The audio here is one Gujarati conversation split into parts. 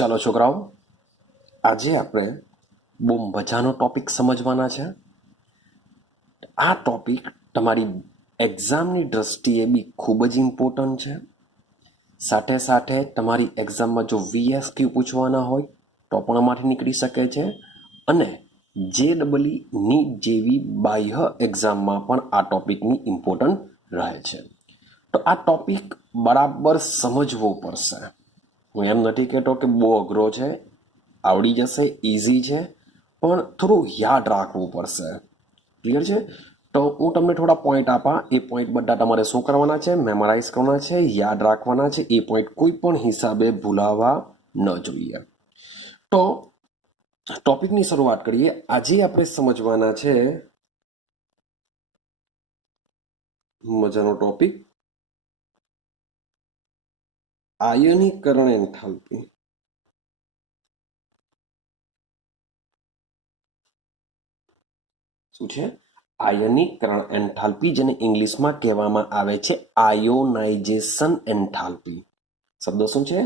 ચાલો છોકરાઓ, આજે આપણે બહુ મજાનો ટોપિક સમજવાના છે. આ ટોપિક તમારી એક્ઝામની દ્રષ્ટિએ બી ખૂબ જ ઇમ્પોર્ટન્ટ છે. સાથે સાથે તમારી એક્ઝામમાં જો VSQ પૂછવાના હોય તો પણ આમાંથી નીકળી શકે છે, અને JEE નીટ જેવી બાહ્ય એક્ઝામમાં પણ આ ટોપિકની ઇમ્પોર્ટન્ટ રહે છે. તો આ ટોપિક બરાબર સમજવો પડશે. હું એમ નથી કહેતો કે બહુ અઘરો છે, આવડી જશે, ઇઝી છે, પણ થોડું યાદ રાખવું પડશે. ક્લિયર છે? તો હું તમને થોડા પોઈન્ટ આપા. એ પોઈન્ટ બધા તમારે શું કરવાના છે? મેમરાઇઝ કરવાના છે, યાદ રાખવાના છે. એ પોઈન્ટ કોઈ પણ હિસાબે ભૂલાવા ન જોઈએ. તો ટોપિકની શરૂઆત કરીએ. આજે આપણે સમજવાના છે મજાનો ટોપિક, આયનીકરણ એન્થાલ્પી. શું છે? આયનીકરણ એન્થાલ્પી, જેને ઇંગ્લિશમાં કહેવામાં આવે છે આયોનાઇઝેશન એન્થાલ્પી. શબ્દ શું છે?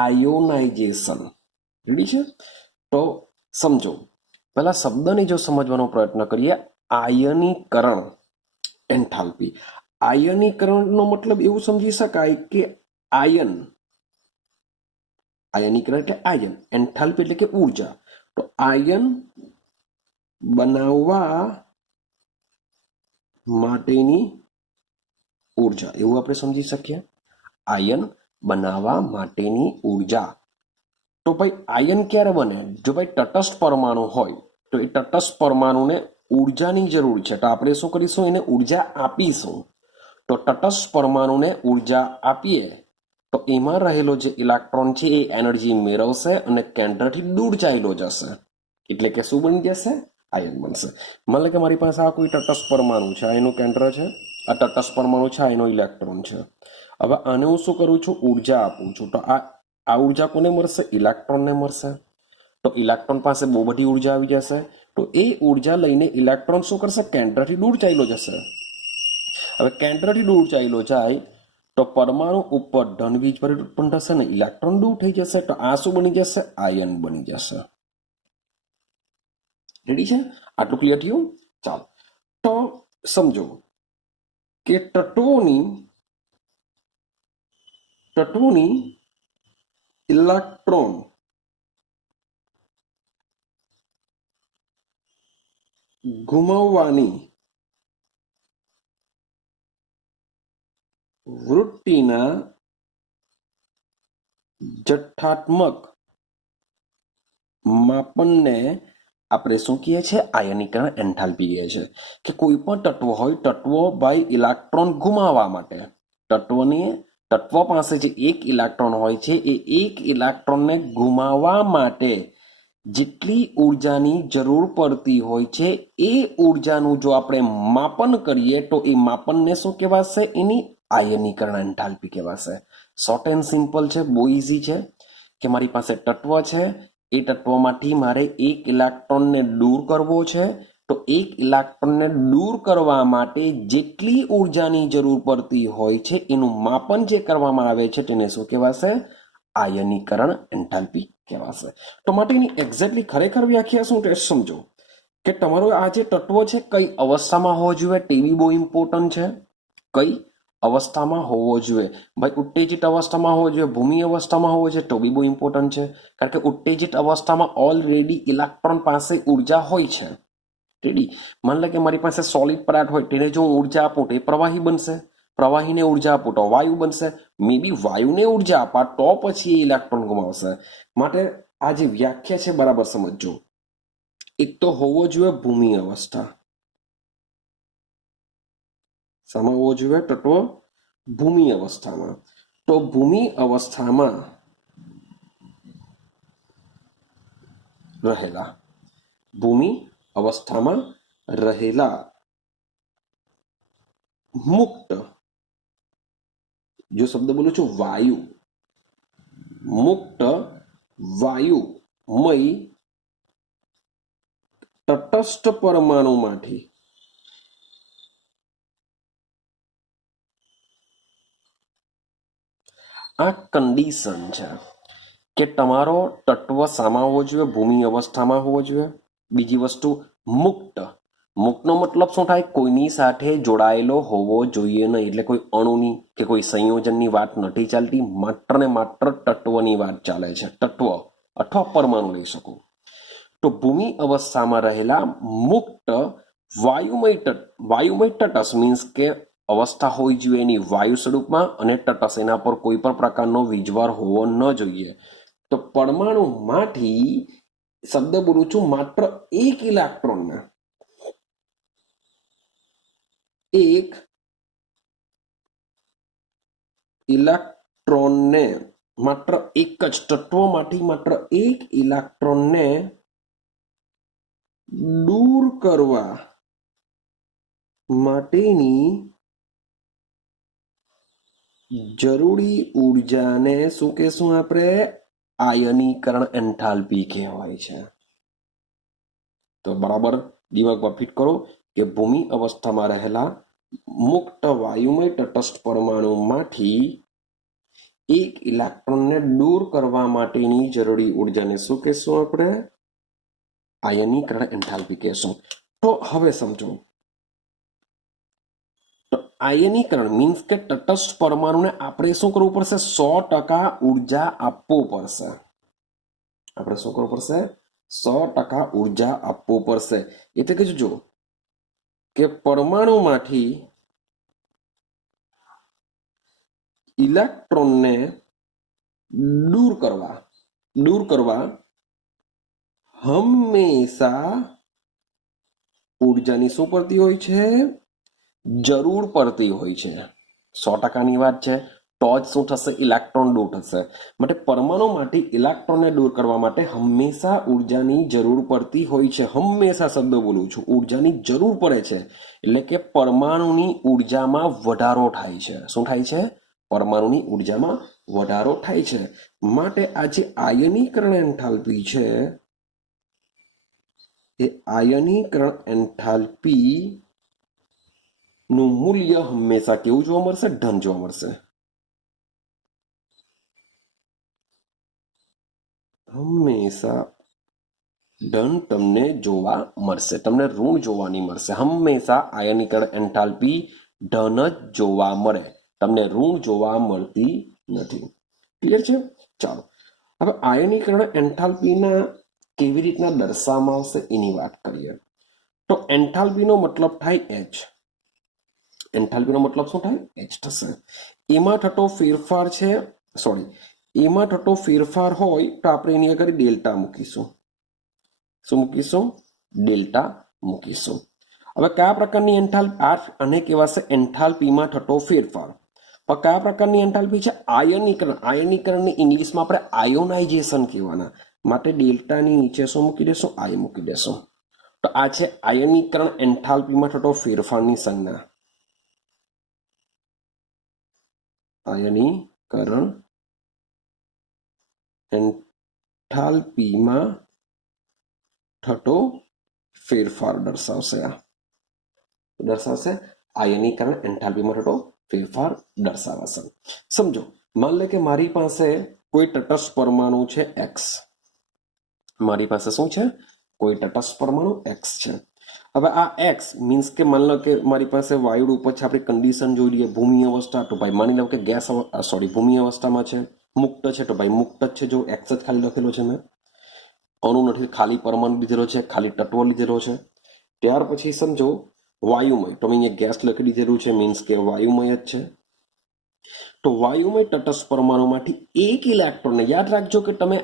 આયોનાઇઝેશન. રેડી છે? તો સમજો. પહેલા શબ્દને જો સમજવાનો પ્રયત્ન કરીએ, આયનીકરણ એન્થાલ્પી. આયનીકરણનો મતલબ એવું સમજી શકાય કે આયનીકરણ એટલે આયન, એન્થાલ્પી એટલે કે ઉર્જા. તો આયન બનાવવા માટેની ઉર્જા, એવું આપણે સમજી શકીએ. આયન બનાવવા માટેની ઉર્જા. તો ભાઈ આયન ક્યારે બને? જો ભાઈ તટસ્થ પરમાણુ હોય તો એ તટસ્થ પરમાણુને ઉર્જાની જરૂર છે, તો આપણે શું કરીશું? એને ઉર્જા આપીશું. તો તટસ્થ પરમાણુને ઉર્જા આપીએ તો એમાં રહેલો જે ઇલેક્ટ્રોન છે એ એનર્જી મેળવશે અને કેન્દ્રથી દૂર ચાલ્યો જશે. એટલે કે શું બની જશે? આયન બનશે. માની લો કે મારી પાસે આ કોઈ તટસ્થ પરમાણુ છે, આ એનું કેન્દ્ર છે, આ તટસ્થ પરમાણુ છે, આ એનો ઇલેક્ટ્રોન છે. હવે આને હું શું કરું છું? ઉર્જા આપું છું. તો આ ઉર્જા કોને મળશે? ઇલેક્ટ્રોનને મળશે. તો ઇલેક્ટ્રોન પાસે બહુ બધી ઉર્જા આવી જશે. તો એ ઉર્જા લઈને ઇલેક્ટ્રોન શું કરશે? કેન્દ્રથી દૂર ચાલ્યો જશે. હવે કેન્દ્રથી દૂર ચાલ્યો જાય તો પરમાણુ ઉપર ધન વીજભાર ઉત્પન્ન થશે ને ઇલેક્ટ્રોન દૂર થઈ જશે. તો આ શું બની જશે? આયન બની જશે. રેડી છે? આટલું ક્લિયર થયું? ચાલો, તો સમજો કે તત્વોની ઇલેક્ટ્રોન ગુમાવવાની વૃત્તિના જથ્થાત્મક માપનને આપણે શું કહીએ છીએ? આયનીકરણ એન્થાલ્પી કહીએ છીએ. કે કોઈ પણ તત્વ હોય, તત્વો ભાઈ ઇલેક્ટ્રોન ગુમાવવા માટે, તત્વ પાસે જે એક ઇલેક્ટ્રોન હોય છે એ એક ઇલેક્ટ્રોનને ગુમાવવા માટે જેટલી ઉર્જાની જરૂર પડતી હોય છે એ ઉર્જાનું જો આપણે માપન કરીએ તો એ માપનને શું કહેવાશે? એની આયનીકરણ એન્થાલ્પી કહેવાશે. શોર્ટ એન્ડ સિમ્પલ છે, બહુ ઇઝી છે. કે મારી પાસે તત્વ છે, એ તત્વમાંથી મારે એક ઇલેક્ટ્રોનને દૂર કરવો છે. તો એક ઇલેક્ટ્રોનને દૂર કરવા માટે જેટલી ઉર્જાની જરૂર પડતી હોય છે એનું માપન જે કરવામાં આવે છે તેને શું કહેવાશે? આયનીકરણ એન્થાલ્પી કહેવાશે. તો માટેની એક્ઝેક્ટલી ખરેખર વ્યાખ્યા શું છે સમજો. કે તમારો આ જે તત્વ છે કઈ અવસ્થામાં હોવો જોઈએ તે બી બહુ ઇમ્પોર્ટન્ટ છે. કઈ અવસ્થામાં હોવો જોઈએ? ભાઈ ઉત્તેજિત અવસ્થામાં હોવો જોઈએ, ભૂમિ અવસ્થામાં હોવો જોઈએ તો બી બહુ ઇમ્પોર્ટન્ટ છે. કારણ કે ઉત્તેજિત અવસ્થામાં ઓલરેડી ઇલેક્ટ્રોન પાસે ઉર્જા હોય છે. રેડી? માની લો કે મારી પાસે સોલિડ પદાર્થ હોય, તેને જો હું ઉર્જા આપું તો એ પ્રવાહી બનશે. પ્રવાહીને ઉર્જા આપું તો વાયુ બનશે. મે બી વાયુને ઉર્જા આપા તો પછી એ ઇલેક્ટ્રોન ગુમાવશે. માટે આ જે વ્યાખ્યા છે બરાબર સમજજો. એક તો હોવો જોઈએ ભૂમિ અવસ્થા. શામાં હોવો જોઈએ? તત્વ ભૂમિ અવસ્થામાં. તો ભૂમિ અવસ્થામાં રહેલા મુક્ત, જો શબ્દ બોલું છું વાયુ, મુક્ત વાયુમય તટસ્થ પરમાણુમાંથી આ કન્ડિશન છે કે તમારો તત્વ શામાં હોવો જોઈએ? ભૂમિ અવસ્થામાં હોવો જોઈએ. બીજી વસ્તુ મુક્ત. મુક્તનો મતલબ શું થાય? કોઈની સાથે જોડાયેલો હોવો જોઈએ નહીં. એટલે કોઈ અણુની કે કોઈ સંયોજનની વાત નથી ચાલતી, માત્ર ને માત્ર તત્વની વાત ચાલે છે. તત્વ અથવા પરમાણુ લઈ શકો. તો ભૂમિ અવસ્થામાં રહેલા મુક્ત વાયુમય તટસ્થ મીન્સ કે અવસ્થા હોવી જોઈએ એની વાયુ સ્વરૂપમાં, અને તટસ્થ એના પર કોઈ પણ પ્રકારનો વીજભાર હોવો ન જોઈએ. તો પરમાણુમાંથી શબ્દ બોલું છું, માત્ર એક ઇલેક્ટ્રોનને માત્ર એક જ તત્વમાંથી માત્ર એક ઇલેક્ટ્રોનને દૂર કરવા માટેની જરૂરી ઉર્જાને શું કહેશું આપણે? આયનીકરણ એન્થાલ્પી કહેવાય છે. તો બરાબર દિમાગમાં ફિટ કરો કે ભૂમિ અવસ્થામાં રહેલા મુક્ત વાયુમય તટસ્થ પરમાણુમાંથી એક ઇલેક્ટ્રોનને દૂર કરવા માટેની જરૂરી ઉર્જાને શું કહેશું આપણે? આયનીકરણ એન્થાલ્પી કહેશું. તો હવે સમજો, તો આયનીકરણ મીન્સ કે તટસ્થ પરમાણુને આપણે શું કરવું પડશે? 100% ઉર્જા આપવું પડશે. આપણે શું કરવું પડશે? 100% ઉર્જા આપવું પડશે. એટલે કે જો કે પરમાણુમાંથી ઇલેક્ટ્રોનને દૂર કરવા હંમેશા ઉર્જાની શું પડતી હોય છે? જરૂર પડતી હોય છે. 100%ની વાત છે. તો જ શું થશે? ઇલેક્ટ્રોન દૂર થશે. માટે પરમાણુમાંથી ઇલેક્ટ્રોનને દૂર કરવા માટે હંમેશા ઉર્જાની જરૂર પડતી હોય છે. હંમેશા શબ્દ બોલું છું, ઉર્જાની જરૂર પડે છે. એટલે કે પરમાણુની ઉર્જામાં વધારો થાય છે. શું થાય છે? પરમાણુની ઉર્જામાં વધારો થાય છે. માટે આ જે આયનીકરણ એન્થાલ્પી છે, એ આયનીકરણ એન્થાલ્પી નું મૂલ્ય હંમેશા કેવું જોવા મળશે? ધન જોવા મળશે. હંમેશા ધન તમને જોવા મળશે, તમને ઋણ જોવા નહીં મળશે. હંમેશા આયનીકરણ એન્થાલ્પી ધન જ જોવા મળે, તમને ઋણ જોવા મળતી નથી. ક્લિયર છે? ચાલો હવે આયનીકરણ એન્થાલ્પીના કેવી રીતના દર્શાવવામાં આવશે એની વાત કરીએ. તો એન્થાલ્પીનો મતલબ થાય એચ. એન્થાલ્પીનો મતલબ શું થાય? એચ થશે. એમાં થતો ફેરફાર છે, એમાં થતો ફેરફાર હોય તો આપણે એની આગળ ડેલ્ટા મૂકીશું. શું મૂકીશું? ડેલ્ટા મૂકીશું. હવે કયા પ્રકારની એન્થાલ્પી? આને કહેવાશે એન્થાલ્પીમાં થતો ફેરફાર. પણ કયા પ્રકારની એન્થાલ્પી છે? આયનીકરણ. આયનીકરણની ઇંગ્લિશમાં આપણે આયોનાઇઝેશન કહેવાના. માટે ડેલ્ટાની નીચે શું મૂકી દેશું? આય મૂકી દેશું. તો આ છે આયનીકરણ એન્થાલ્પીમાં થતો ફેરફારની સંજ્ઞા. આયનીકરણ એન્થાલ્પીમાં થતો ફેરફાર દર્શાવશે. આયનીકરણ એન્થાલ્પીમાં થતો ફેરફાર દર્શાવશે. સમજો, માન લે કે મારી પાસે કોઈ તટસ્થ પરમાણુ છે એક્સ. મારી પાસે શું છે? કોઈ તટસ્થ પરમાણુ એક્સ છે. હવે આ એક્સ મીન્સ કે માની લો કે મારી પાસે વાયુ રૂપ છે. આપણે કન્ડિશન જોઈ લઈએ. ભૂમિ અવસ્થા, તો ભાઈ માની લો કે ભૂમિ અવસ્થામાં છે. મુક્ત છે, તો ભાઈ મુક્ત જ છે. જો એક્સ જ ખાલી લખેલો છે, મેં અણુ નથી, ખાલી પરમાણુ લીધેલો છે, ખાલી તત્વ લીધેલો છે. ત્યાર પછી સમજો વાયુમય, તો અહીંયા ગેસ લખી દીધેલું છે, મીન્સ કે વાયુમય જ છે. તો વાયુમય તટસ્થ પરમાણુમાંથી એક ઇલેક્ટ્રોનને, યાદ રાખજો કે તમે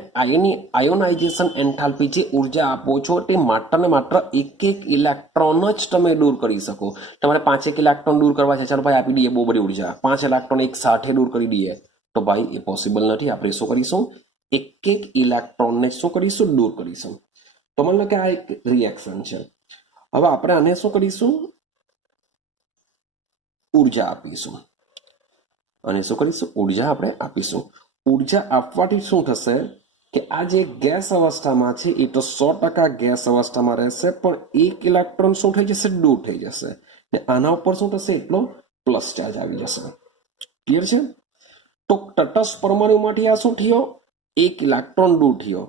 આયોનાઇઝેશન એન્થાલ્પી જે ઉર્જા આપો છો તે માત્ર ને માત્ર એક ઇલેક્ટ્રોન જ તમે દૂર કરી શકો. તમારે 5 ઇલેક્ટ્રોન દૂર કરવા છે, ચાલો ભાઈ આપી દઈએ બહુ બધી ઉર્જા, 5 ઇલેક્ટ્રોન એક સાથે દૂર કરી દઈએ, તો ભાઈ એ પોસિબલ નથી. આપણે શું કરીશું? એક ઇલેક્ટ્રોનને શું કરીશું? દૂર કરીશું. તો માની લો કે આ એક રિએક્શન છે. હવે આપણે આને શું કરીશું? ઉર્જા આપીશું. અને શું કરીશું? ઉર્જા આપણે આપીશું. ઉર્જા આપવાથી શું થશે કે આ જે ગેસ અવસ્થામાં છે એ તો 100% ગેસ અવસ્થામાં રહેશે, પણ એક ઇલેક્ટ્રોન શું થઈ જશે? દૂર થઈ જશે. ને આના ઉપર શું થશે? એટલો પ્લસ ચાર્જ આવી જશે. ક્લિયર છે? તો તટસ્થ પરમાણુમાંથી આ શું થયો? એક ઇલેક્ટ્રોન દૂર થયો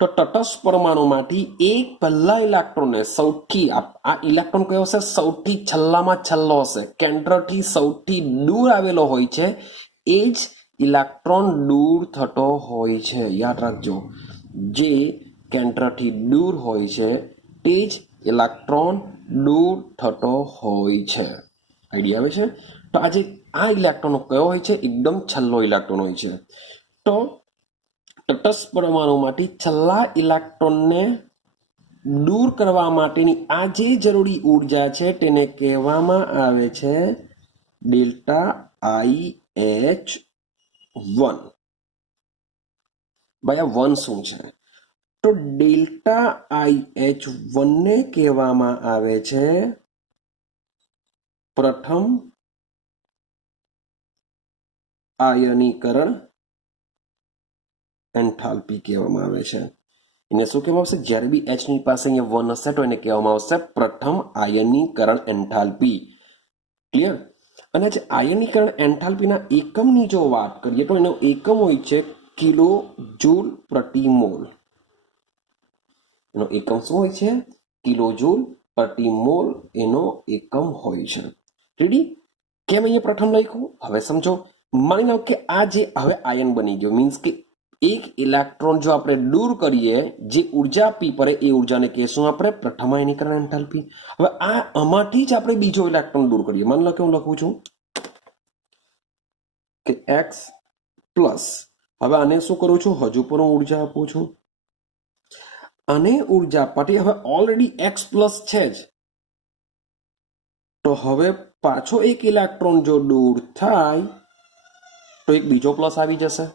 તો તટસ્થ પરમાણુમાંથી એક પહેલા ઇલેક્ટ્રોનને સૌથી આ ઇલેક્ટ્રોન કયો હશે? સૌથી છેલ્લામાં છેલ્લો હશે, કેન્દ્રથી સૌથી દૂર આવેલો હોય છે, એ જ ઇલેક્ટ્રોન દૂર થતો હોય છે. યાદ રાખજો, જે કેન્દ્રથી દૂર હોય છે તે જ ઇલેક્ટ્રોન દૂર થતો હોય છે. આઈડિયા આવે છે? તો આજે આ ઇલેક્ટ્રોન કયો હોય છે? એકદમ છેલ્લો ઇલેક્ટ્રોન હોય છે. તો તટસ્થ પરમાણુમાંથી છેલ્લા ઇલેક્ટ્રોનને દૂર કરવા માટેની આ જે જરૂરી ઉર્જા છે તેને કહેવામાં આવે છે ડેલ્ટા IH1. ભાઈ આ 1 શું છે? તો ડેલ્ટા IH1 ને કહેવામાં આવે છે પ્રથમ આયનીકરણ એન્થાલ્પી કહેવામાં આવે છે. એને શું કહેવામાં આવશે? જ્યારે બી H ની પાસે અહીંયા 1 હશે તો એને કહેવામાં આવશે પ્રથમ આયનીકરણ એન્થાલ્પી. ક્લિયર? અને જે આયનીકરણ એન્થાલ્પીના એકમની જો વાત કરીએ તો એનો એકમ હોય છે કિલો જૂલ પ્રતિ મોલ. એનો એકમ શું હોય છે? કિલો જૂલ પ્રતિ મોલ એનો એકમ હોય છે. રેડી? કેમ અહીંયા પ્રથમ લખ્યું? હવે સમજો. માની લો કે આ જે હવે આયન બની ગયો, મીન્સ કે એક ઇલેક્ટ્રોન જો આપણે દૂર કરીએ, જે ઉર્જા આપવી પડે એ ઉર્જાને કહેશું આપણે પ્રથમ આયનીકરણ એન્થાલ્પી. હવે આમાંથી જ આપણે બીજો ઇલેક્ટ્રોન દૂર કરીએ. માની લો કે હું લખું છું કે X પ્લસ. હવે આને શું કરું છું? હજુ પણ હું ઉર્જા આપું છું. અને ઉર્જા આપવાથી હવે ઓલરેડી X પ્લસ છે જ, તો હવે પાછો એક ઇલેક્ટ્રોન જો દૂર થાય તો એક બીજો પ્લસ આવી જશે.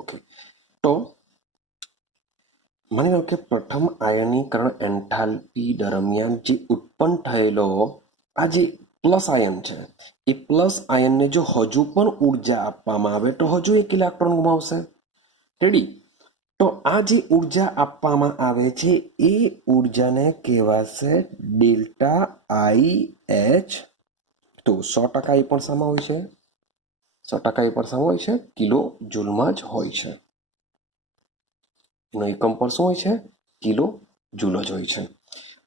ઓકે, તો માની લો કે પ્રથમ આયનીકરણ એન્થાલ્પી દરમિયાન જે ઉત્પન્ન થયેલો આ જે પ્લસ આયન છે, એ પ્લસ આયનને જો હજુ પણ ઉર્જા આપવામાં આવે તો હજુ એક ઇલેક્ટ્રોન ગુમાવશે. રેડી? તો આ જે ઉર્જા આપવામાં આવે છે એ ઉર્જાને કહેવાશે ડેલ્ટા IH2. 100% એ પણ શામાં હોય છે? 100% એ પણ શામાં હોય છે? કિલો જૂલમાં જ હોય છે. એનો એકમ પર શું હોય છે? કિલો જૂલ જ હોય છે.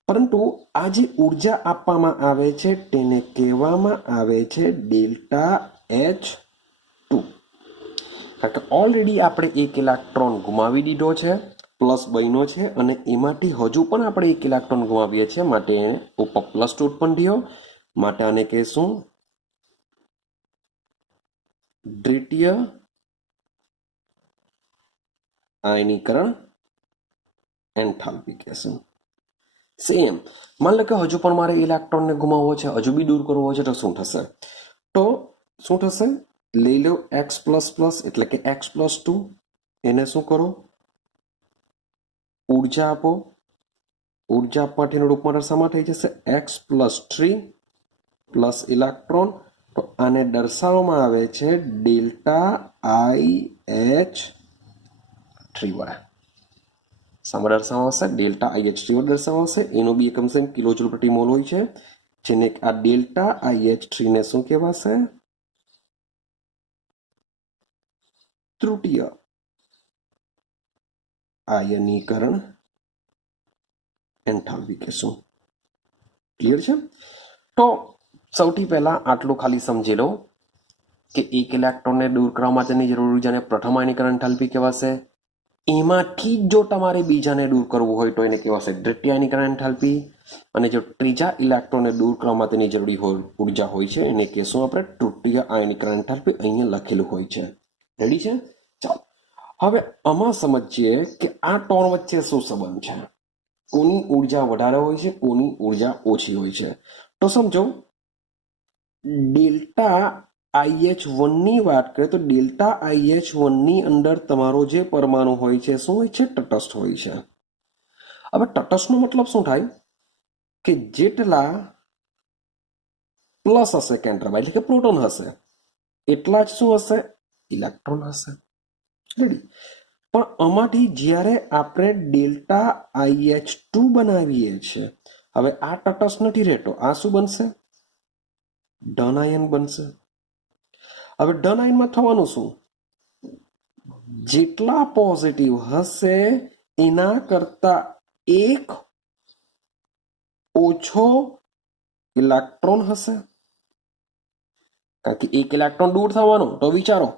પરંતુ આ જે ઉર્જા આપવામાં આવે છે તેને કહેવામાં આવે છે ડેલ્ટા H2. કારણ કે ઓલરેડી આપણે એક ઇલેક્ટ્રોન ગુમાવી દીધો છે, પ્લસ બન્યો છે, અને એમાંથી હજુ પણ આપણે એક ઇલેક્ટ્રોન ગુમાવીએ છીએ, માટે ઉપર પ્લસ ઉત્પન્ન થયો, માટે આને કહેશું દ્વિતીય આયનીકરણ એન્થાલ્પી કહેશું. સેમ માન લો કે હજુ પણ મારે ઇલેક્ટ્રોનને ગુમાવવો છે, હજુ બી દૂર કરવો છે, તો શું થશે? તો શું થશે? લઈ લો X પ્લસ પ્લસ એટલે કે X+2. એને શું કરો? ઉર્જા આપો. ઉર્જા આપવાથી એનું રૂપાંતર શામાં થઈ જશે? X+3 plus electron. તો આને દર્શાવવામાં આવે છે ડેલ્ટા IH3 વડે. શામાં દર્શાવવામાં આવશે? ડેલ્ટા IH3 વડે દર્શાવવામાં આવશે. એનો બી એકમ છે કિલો જૂલ પ્રતિ મોલ હોય છે, જેને આ ડેલ્ટા IH3 ને શું કહેવાશે? તૃતીય આયનીકરણ એન્થાલ્પી કહેશું. ક્લિયર છે? તો સૌથી પહેલા આટલું ખાલી સમજી લો કે એક ઇલેક્ટ્રોનને દૂર કરવા માટેની જરૂર ઉર્જાને પ્રથમ આયનીકરણ એન્થાલ્પી કહેવાશે. એમાંથી જો તમારે બીજાને દૂર કરવું હોય તો એને કહેવાશે દ્વિતીય આયનીકરણ એન્થાલ્પી. અને જો ત્રીજા ઇલેક્ટ્રોનને દૂર કરવા માટેની જરૂરી ઉર્જા હોય છે એને કહેશું આપણે તૃતીય આયનીકરણ એન્થાલ્પી. અહીંયા લખેલું હોય છે. રેડી છે? ચાલો હવે આમાં સમજીએ કે આ ત્રણ વચ્ચે શું સંબંધ છે, કોની ઉર્જા વધારે હોય છે, કોની ઉર્જા ઓછી હોય છે. તો સમજો, ડેલ્ટા IH1 ની વાત કરીએ તો ડેલ્ટા IH1 ની અંદર તમારો જે પરમાણુ હોય છે શું હોય છે? તટસ્થ હોય છે. હવે તટસ્થનો મતલબ શું થાય? કે જેટલા પ્લસ હશે કેન્દ્રમાં, એટલે કે પ્રોટોન હશે, એટલા જ શું હશે? ઇલેક્ટ્રોન હશે. રેડી? પણ આમાંથી જ્યારે આપણે ડેલ્ટા IH2 બનાવીએ છીએ, હવે આ તટસ્થ નથી રહેતો, આ શું બનશે? ધન આયન બનશે. હવે ધન આયનમાં થવાનું શું? જેટલા પોઝિટિવ હશે એના કરતા એક ઓછો ઇલેક્ટ્રોન હશે, કારણ કે એક ઇલેક્ટ્રોન દૂર થવાનો. તો વિચારો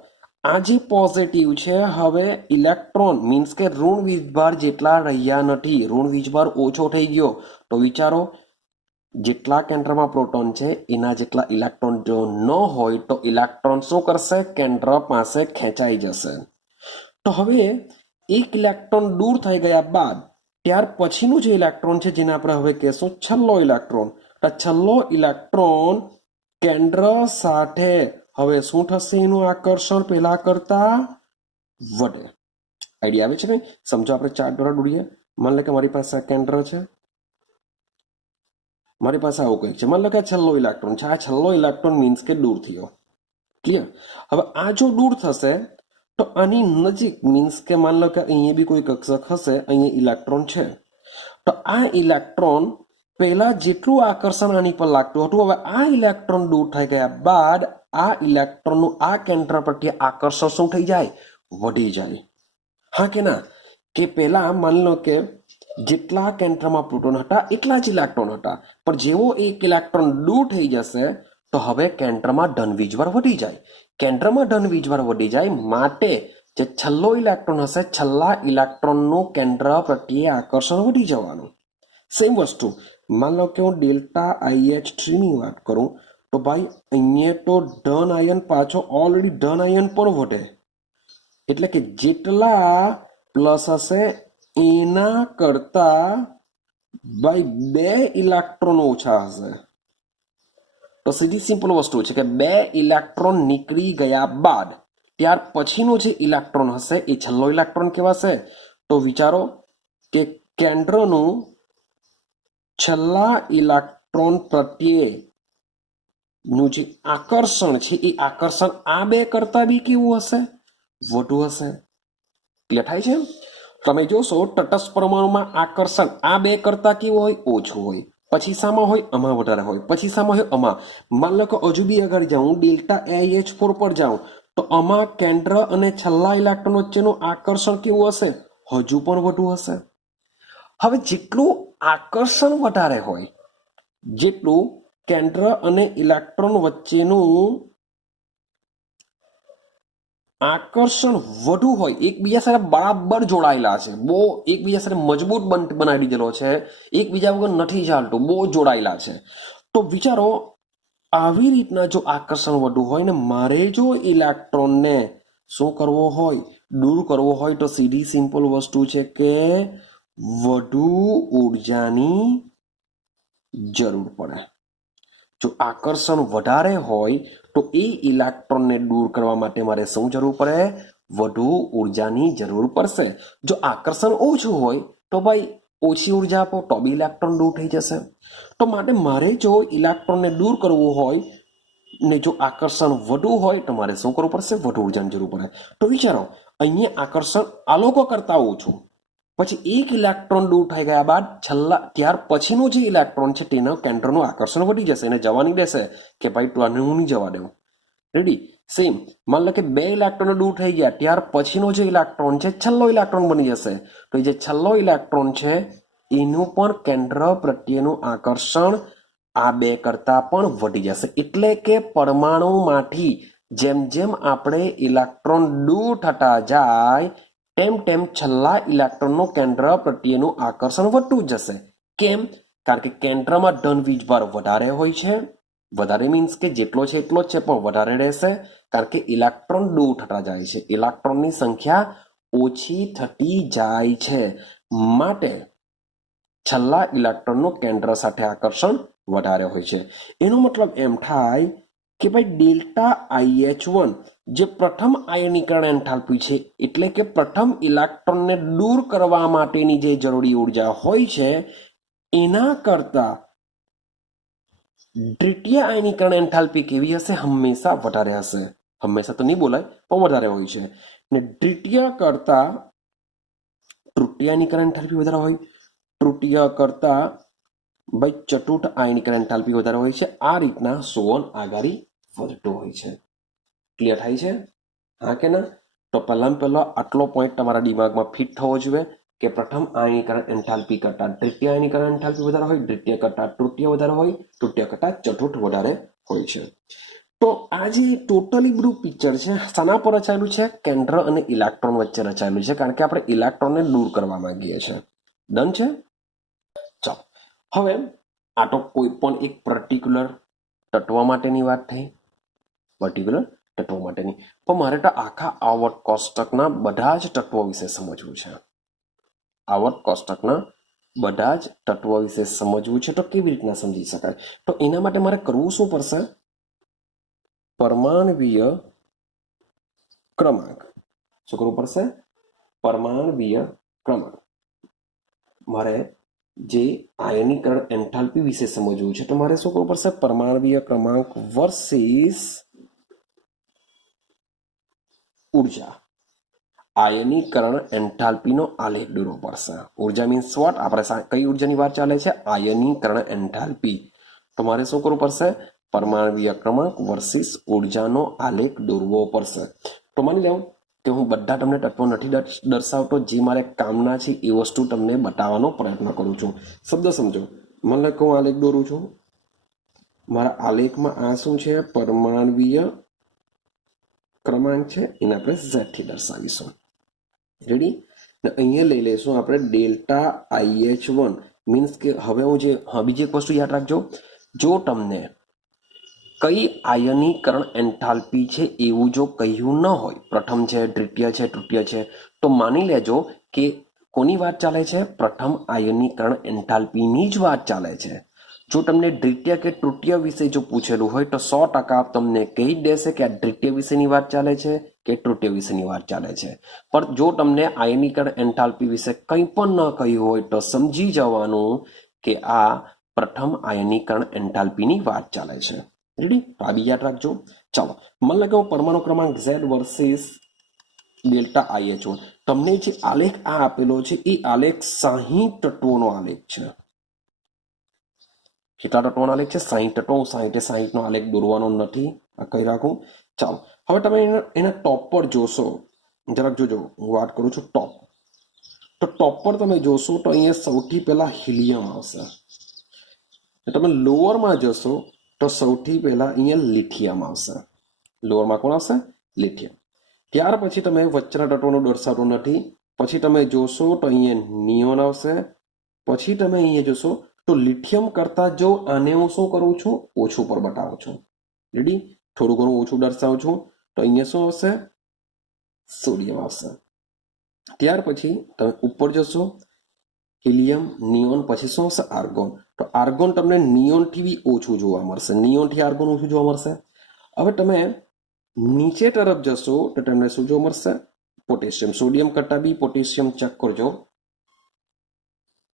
આ જે પોઝિટિવ છે હવે ઇલેક્ટ્રોન મીન્સ કે ઋણ વીજભાર જેટલા રહ્યા નથી, ઋણ વીજભાર ઓછો થઈ ગયો. તો વિચારો જેટલા કેન્દ્રમાં પ્રોટોન છે એના જેટલા ઇલેક્ટ્રોન જો ન હોય તો ઇલેક્ટ્રોન શું કરશે? કેન્દ્ર પાસે ખેંચાઈ જશે. તો હવે એક ઇલેક્ટ્રોન દૂર થઈ ગયા બાદ ત્યાર પછીનું જે ઇલેક્ટ્રોન છે જેને આપણે હવે કહેશું છેલ્લો ઇલેક્ટ્રોન. તો છેલ્લો ઇલેક્ટ્રોન કેન્દ્ર સાથે હવે શું થશે? એનું આકર્ષણ પેલા કરતા વધે. આઈડિયા આવે છે ભાઈ? સમજો આપણે ચાર્ટ દ્વારા દોરીએ. માની લો કે મારી પાસે આ કેન્દ્ર છે, મારી પાસે આવું કંઈક છે. માની લો કે આ છેલ્લો ઇલેક્ટ્રોન છે. આ છેલ્લો ઇલેક્ટ્રોન મીન્સ કે દૂર થયો. ક્લિયર? હવે આ જો દૂર થશે તો આની નજીક મીન્સ કે માની લો કે અહીંયા બી કોઈ કક્ષક હશે, અહીંયા ઇલેક્ટ્રોન છે. તો આ ઇલેક્ટ્રોન પહેલા જેટલું આકર્ષણ આની પર લાગતું હતું હવે આ ઇલેક્ટ્રોન દૂર થઈ ગયા બાદ આ ઇલેક્ટ્રોનનું આ કેન્દ્ર પ્રત્યે આકર્ષણ શું થઈ જાય? વધી જાય. હા કે ના? કે પહેલા માની લો કે જેટલા કેન્દ્રમાં પ્રોટોન હતા એટલા જ ઇલેક્ટ્રોન હતા, પણ જેવો એક ઇલેક્ટ્રોન દૂર થઈ જશે તો હવે કેન્દ્રમાં ધન વીજભાર વધી જાય. કેન્દ્રમાં ધન વીજભાર વધી જાય માટે જે છેલ્લો ઇલેક્ટ્રોન હશે છેલ્લા ઇલેક્ટ્રોનનું કેન્દ્ર પ્રત્યે આકર્ષણ વધી જવાનું. સેમ વસ્તુ માની લો કે હું ડેલ્ટા IH3 ની વાત કરું તો ભાઈ અહીંયા તો ધન આયન પાછો ઓલરેડી ધન આયન પણ વધે, એટલે કે જેટલા પ્લસ હશે એના કરતા ભાઈ 2 ઇલેક્ટ્રોન ઓછા હશે. તો સીધી સિમ્પલ વસ્તુ છે કે 2 ઇલેક્ટ્રોન નીકળી ગયા બાદ ત્યાર પછીનો જે ઇલેક્ટ્રોન હશે એ છેલ્લો ઇલેક્ટ્રોન કહેવાશે. તો વિચારો કે કેન્દ્રનું છેલ્લા ઇલેક્ટ્રોન પ્રત્યે નું જે આકર્ષણ છે એ આકર્ષણ આ 2 કરતા બી કેવું હશે? વધુ હશે. ક્લિયર થાય છે? તમે જોશો તટસ્થ પરમાણુમાં આકર્ષણ આ 2 કરતા કેવું હોય? ઓછું હોય. પછી સામાં હોય? આમાં વધારે હોય. પછી સામાં હોય? આમાં. માની લો કે હજુ બી આગળ જાઉં ડેલ્ટા AH4 પર જાઉં તો આમાં કેન્દ્ર અને છેલ્લા ઇલેક્ટ્રોન વચ્ચેનું આકર્ષણ કેવું હશે? હજુ પણ વધુ હશે. હવે જેટલું આકર્ષણ વધારે હોય, જેટલું કેન્દ્ર અને ઇલેક્ટ્રોન વચ્ચેનું આકર્ષણ વધુ હોય, એકબીજા સાથે બરાબર જોડાયેલા છે, બહુ એકબીજા સાથે મજબૂત બનાવી દીધેલો છે, એકબીજા વગર નથી ચાલતું, બહુ જોડાયેલા છે. તો વિચારો આવી રીતના જો આકર્ષણ વધુ હોય ને મારે જો ઇલેક્ટ્રોનને શું કરવો હોય? દૂર કરવો હોય તો સીધી સિમ્પલ વસ્તુ છે કે વધુ ઉર્જાની જરૂર પડે. જો આકર્ષણ વધારે હોય તો એ ઇલેક્ટ્રોનને દૂર કરવા માટે મારે શું જરૂર પડે? વધુ ઉર્જાની જરૂર પડશે. જો આકર્ષણ ઓછું હોય તો ભાઈ ઓછી ઉર્જા આપો તો બી ઇલેક્ટ્રોન દૂર થઈ જશે. તો માટે મારે જો ઇલેક્ટ્રોનને દૂર કરવું હોય ને જો આકર્ષણ વધુ હોય તો મારે શું કરવું પડશે? વધુ ઉર્જાની જરૂર પડે. તો વિચારો અહીંયા આકર્ષણ આલોકો કરતા ઓછું, પછી એક ઇલેક્ટ્રોન દૂર થઈ ગયા બાદ છેલ્લા ત્યાર પછીનું જે ઇલેક્ટ્રોન છે તેના કેન્દ્રનું આકર્ષણ વધી જશે, એને જવાની દેશે કે ભાઈ તું આને હું નહીં જવા દઉં. રેડી? સેમ માની લો કે 2 ઇલેક્ટ્રોન દૂર થઈ ગયા ત્યાર પછીનો જે ઇલેક્ટ્રોન છે છેલ્લો ઇલેક્ટ્રોન બની જશે. તો એ જે છેલ્લો ઇલેક્ટ્રોન છે એનું પણ કેન્દ્ર પ્રત્યેનું આકર્ષણ આ 2 કરતા પણ વધી જશે. એટલે કે પરમાણુમાંથી જેમ જેમ આપણે ઇલેક્ટ્રોન દૂર થતા જાય તેમ તેમ છેલ્લા ઇલેક્ટ્રોનનું કેન્દ્ર પ્રત્યેનું આકર્ષણ વધતું જશે. કેમ? કારણ કે કેન્દ્રમાં ધન વીજભાર વધારે હોય છે. વધારે મીન્સ કે જેટલો છે એટલો જ છે પણ વધારે રહેશે, કારણ કે ઇલેક્ટ્રોન દૂર થતા જાય છે, ઇલેક્ટ્રોનની સંખ્યા ઓછી થતી જાય છે. માટે છેલ્લા ઇલેક્ટ્રોનનું કેન્દ્ર સાથે આકર્ષણ વધારે હોય છે. એનો મતલબ એમ થાય કે ભાઈ ડેલ્ટા IH1 જે પ્રથમ આયનીકરણ એન્થાલ્પી છે, એટલે કે પ્રથમ ઇલેક્ટ્રોનને દૂર કરવા માટેની જે જરૂરી ઉર્જા હોય છે એના કરતા દ્વિતીય આયનીકરણ એન્થાલ્પી કેવી હશે? હંમેશા વધારે હશે. હંમેશા તો નહીં બોલાય પણ વધારે હોય છે. ને દ્વિતીય કરતા તૃતીય આયનીકરણ એન્થાલ્પી વધારે હોય, તૃતીય કરતા ભાઈ ચતુર્થ આયનીકરણ એન્થાલ્પી વધારે હોય છે. આ રીતના સોન આગારી વધતો હોય છે. ક્લિયર થાય છે? હા કે ના? તો પહેલો આટલો પોઈન્ટ તમારા દિમાગમાં ફિટ થવો જોઈએ કે પ્રથમ આયનીકરણ એન્થાલ્પી કરતા દ્વિતીય આયનીકરણ એન્થાલ્પી વધારે હોય, દ્વિતીય કરતા તૃતીય વધારે હોય, તૃતીય કરતા ચતુર્થ વધારે હોય છે. તો આ જે ટોટલી બધું પિક્ચર છે શાના પર રચાયેલું છે? કેન્દ્ર અને ઇલેક્ટ્રોન વચ્ચે રચાયેલું છે, કારણ કે આપણે ઇલેક્ટ્રોનને દૂર કરવા માંગીએ છીએ. ડન છે? ચાલો, હવે આ તો કોઈ પણ એક પર્ટિક્યુલર તત્વ માટેની વાત થઈ, પર્ટિક્યુલર તત્વો માટેની. પણ મારે તો આખા આવર્ત કોષ્ટકના બધા જ તત્વો વિશે સમજવું છે. આવર્ત કોષ્ટકના બધા જ તત્વો વિશે સમજવું છે. તો કેવી રીતના સમજી શકાય? તો એના માટે મારે કરવું શું પડશે? પરમાણવીય ક્રમાંક. શું કરવું પડશે? પરમાણવીય ક્રમાંક. મારે જે આયનીકરણ એન્થાલ્પી વિશે સમજવું છે તો મારે શું કરવું પડશે? પરમાણવીય ક્રમાંક વર્સિસ ઉર્જા. આયનીકરણ એન્થાલ્પીનો આલેખ દોરવો પડશે. ઉર્જા મીન્સ વોટ? આપણે કઈ ઉર્જાની વાત ચાલે છે? આયનીકરણ એન્થાલ્પી. તો મારે શું કરવું પડશે? પરમાણવીય ક્રમાંક વર્સિસ ઉર્જાનો આલેખ દોરવો પડશે. તો માની લેવું કે હું બધા તમને તત્વો નથી દર્શાવતો, જે મારે કામના છે એ વસ્તુ તમને બતાવવાનો પ્રયત્ન કરું છું. શબ્દ સમજો. મને હું આલેખ દોરું છું. મારા આલેખમાં આ શું છે? પરમાણવીય ક્રમાંક છે, એને આપણે Z થી દર્શાવીશું. રેડી? ને અહીંયા લઈ લઈશું આપણે ડેલ્ટા IH1 મીન્સ કે હવે હું જે બીજી એક વસ્તુ યાદ રાખજો, જો તમને કઈ આયનીકરણ એન્થાલ્પી છે એવું જો કહ્યું ન હોય, પ્રથમ છે, દ્વિતીય છે, તૃતીય છે, તો માની લેજો કે કોની વાત ચાલે છે? પ્રથમ આયનીકરણ એન્થાલ્પીની જ વાત ચાલે છે. જો તમને દ્વિતીય કે તૃતીય વિશે જો પૂછેલું હોય તો 100% તમને કહી દેશે કે આ દ્વિતીય વિશેની વાત ચાલે છે કે તૃતીય વિશેની વાત ચાલે છે. પણ જો તમને આયનીકરણ એન્થાલ્પી વિશે કંઈ પણ ન કહ્યું હોય તો સમજી જવાનું કે આ પ્રથમ આયનીકરણ એન્થાલ્પીની વાત ચાલે છે. રેડી? તો આ બી યાદ રાખજો. ચાલો, મને લાગે હું પરમાણુ ક્રમાંક Z વર્સિસ ડેલ્ટા IH1, તમને જે આલેખ આ આપેલો છે એ આલેખ 60 તત્વોનો આલેખ છે. કેટલા તત્વોનો આલેખ છે? 60 તત્વો. 60 નો આલેખ દોરવાનો નથી, આ કહી રાખું. ચાલો, હવે તમે એના ટોપ પર જોશો, જરાક જોજો, હું વાત કરું છું ટોપ. તો ટોપ પર તમે જોશો તો અહીંયા સૌથી પહેલા હિલિયમ આવશે. તમે લોઅરમાં જશો તો સૌથી પહેલા અહીંયા લિથિયમ આવશે. લોઅરમાં કોણ આવશે? લિથિયમ. ત્યાર પછી તમે વચ્ચેના તત્વોનો દર્શાવતો નથી. પછી તમે જોશો તો અહીંયા નિયોન આવશે. પછી તમે અહીંયા જોશો તો લિથિયમ કરતા જો આને હું શું કરું છું? ઓછું પર બતાવું છું. રેડી? થોડું ઘણું ઓછું દર્શાવું છું. તો અહીંયા શું આવશે? સોડિયમ આવશે. ત્યાર પછી તમે ઉપર જશો, હિલિયમ, નિયોન, પછી શું આવશે? આર્ગોન. તો આર્ગોન તમને નિયોનથી બી ઓછું જોવા મળશે. નિયોનથી આર્ગોન ઓછું જોવા મળશે. હવે તમે નીચે તરફ જશો તો તમને શું જોવા મળશે? પોટેશિયમ. સોડિયમ કરતા બી પોટેશિયમ ચેક કરજો.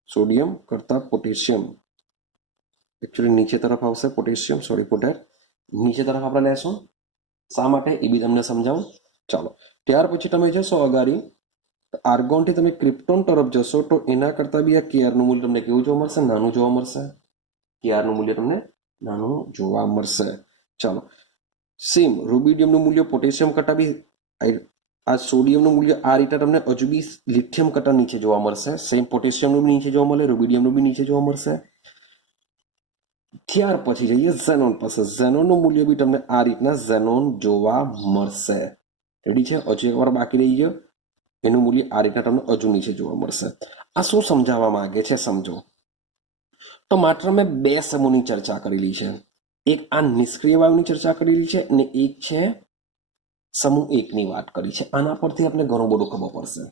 સોડિયમ કરતા પોટેશિયમ એકચ્યુઅલી નીચે તરફ આવશે. પોટેશિયમ, સોરી પોટેટ નીચે તરફ આપણે લેશું. શા માટે એ બી તમને સમજાવું. ચાલો, ત્યાર પછી તમે જશો અગાડી, આર્ગોનથી તમે ક્રિપ્ટોન તરફ જશો તો એના કરતા બી આ કેઆરનું મૂલ્ય તમને કેવું જોવા મળશે? નાનું જોવા મળશે. કેઆરનું મૂલ્ય તમને નાનું જોવા મળશે. ચાલો, સેમ રૂબિડિયમનું મૂલ્ય પોટેશિયમ કરતા બી, આ સોડિયમનું મૂલ્ય આ રીતે તમને હજુ બી લિથિયમ કરતા નીચે જોવા મળશે. સેમ પોટેશિયમનું બી નીચે જોવા મળે, રૂબિડિયમનું બી નીચે જોવા મળશે. ત્યાર પછી જઈએ ઝેનોન પાસે. ઝેનોનનું મૂલ્ય બી તમને આ રીતના ઝેનોન જોવા મળશે. રેડી છે? હજુ એકવાર બાકી રહી ગયો, એનું મૂલ્ય આ રીતના તમને હજુ નીચે જોવા મળશે. આ શું સમજાવવા માંગે છે સમજો. તો માત્ર મેં બે સમૂહની ચર્ચા કરેલી છે. એક આ નિષ્ક્રિય વાયુની ચર્ચા કરેલી છે અને એક છે સમૂહ 1 ની વાત કરી છે. આના પરથી આપણે ઘણું બધું ખબર પડશે.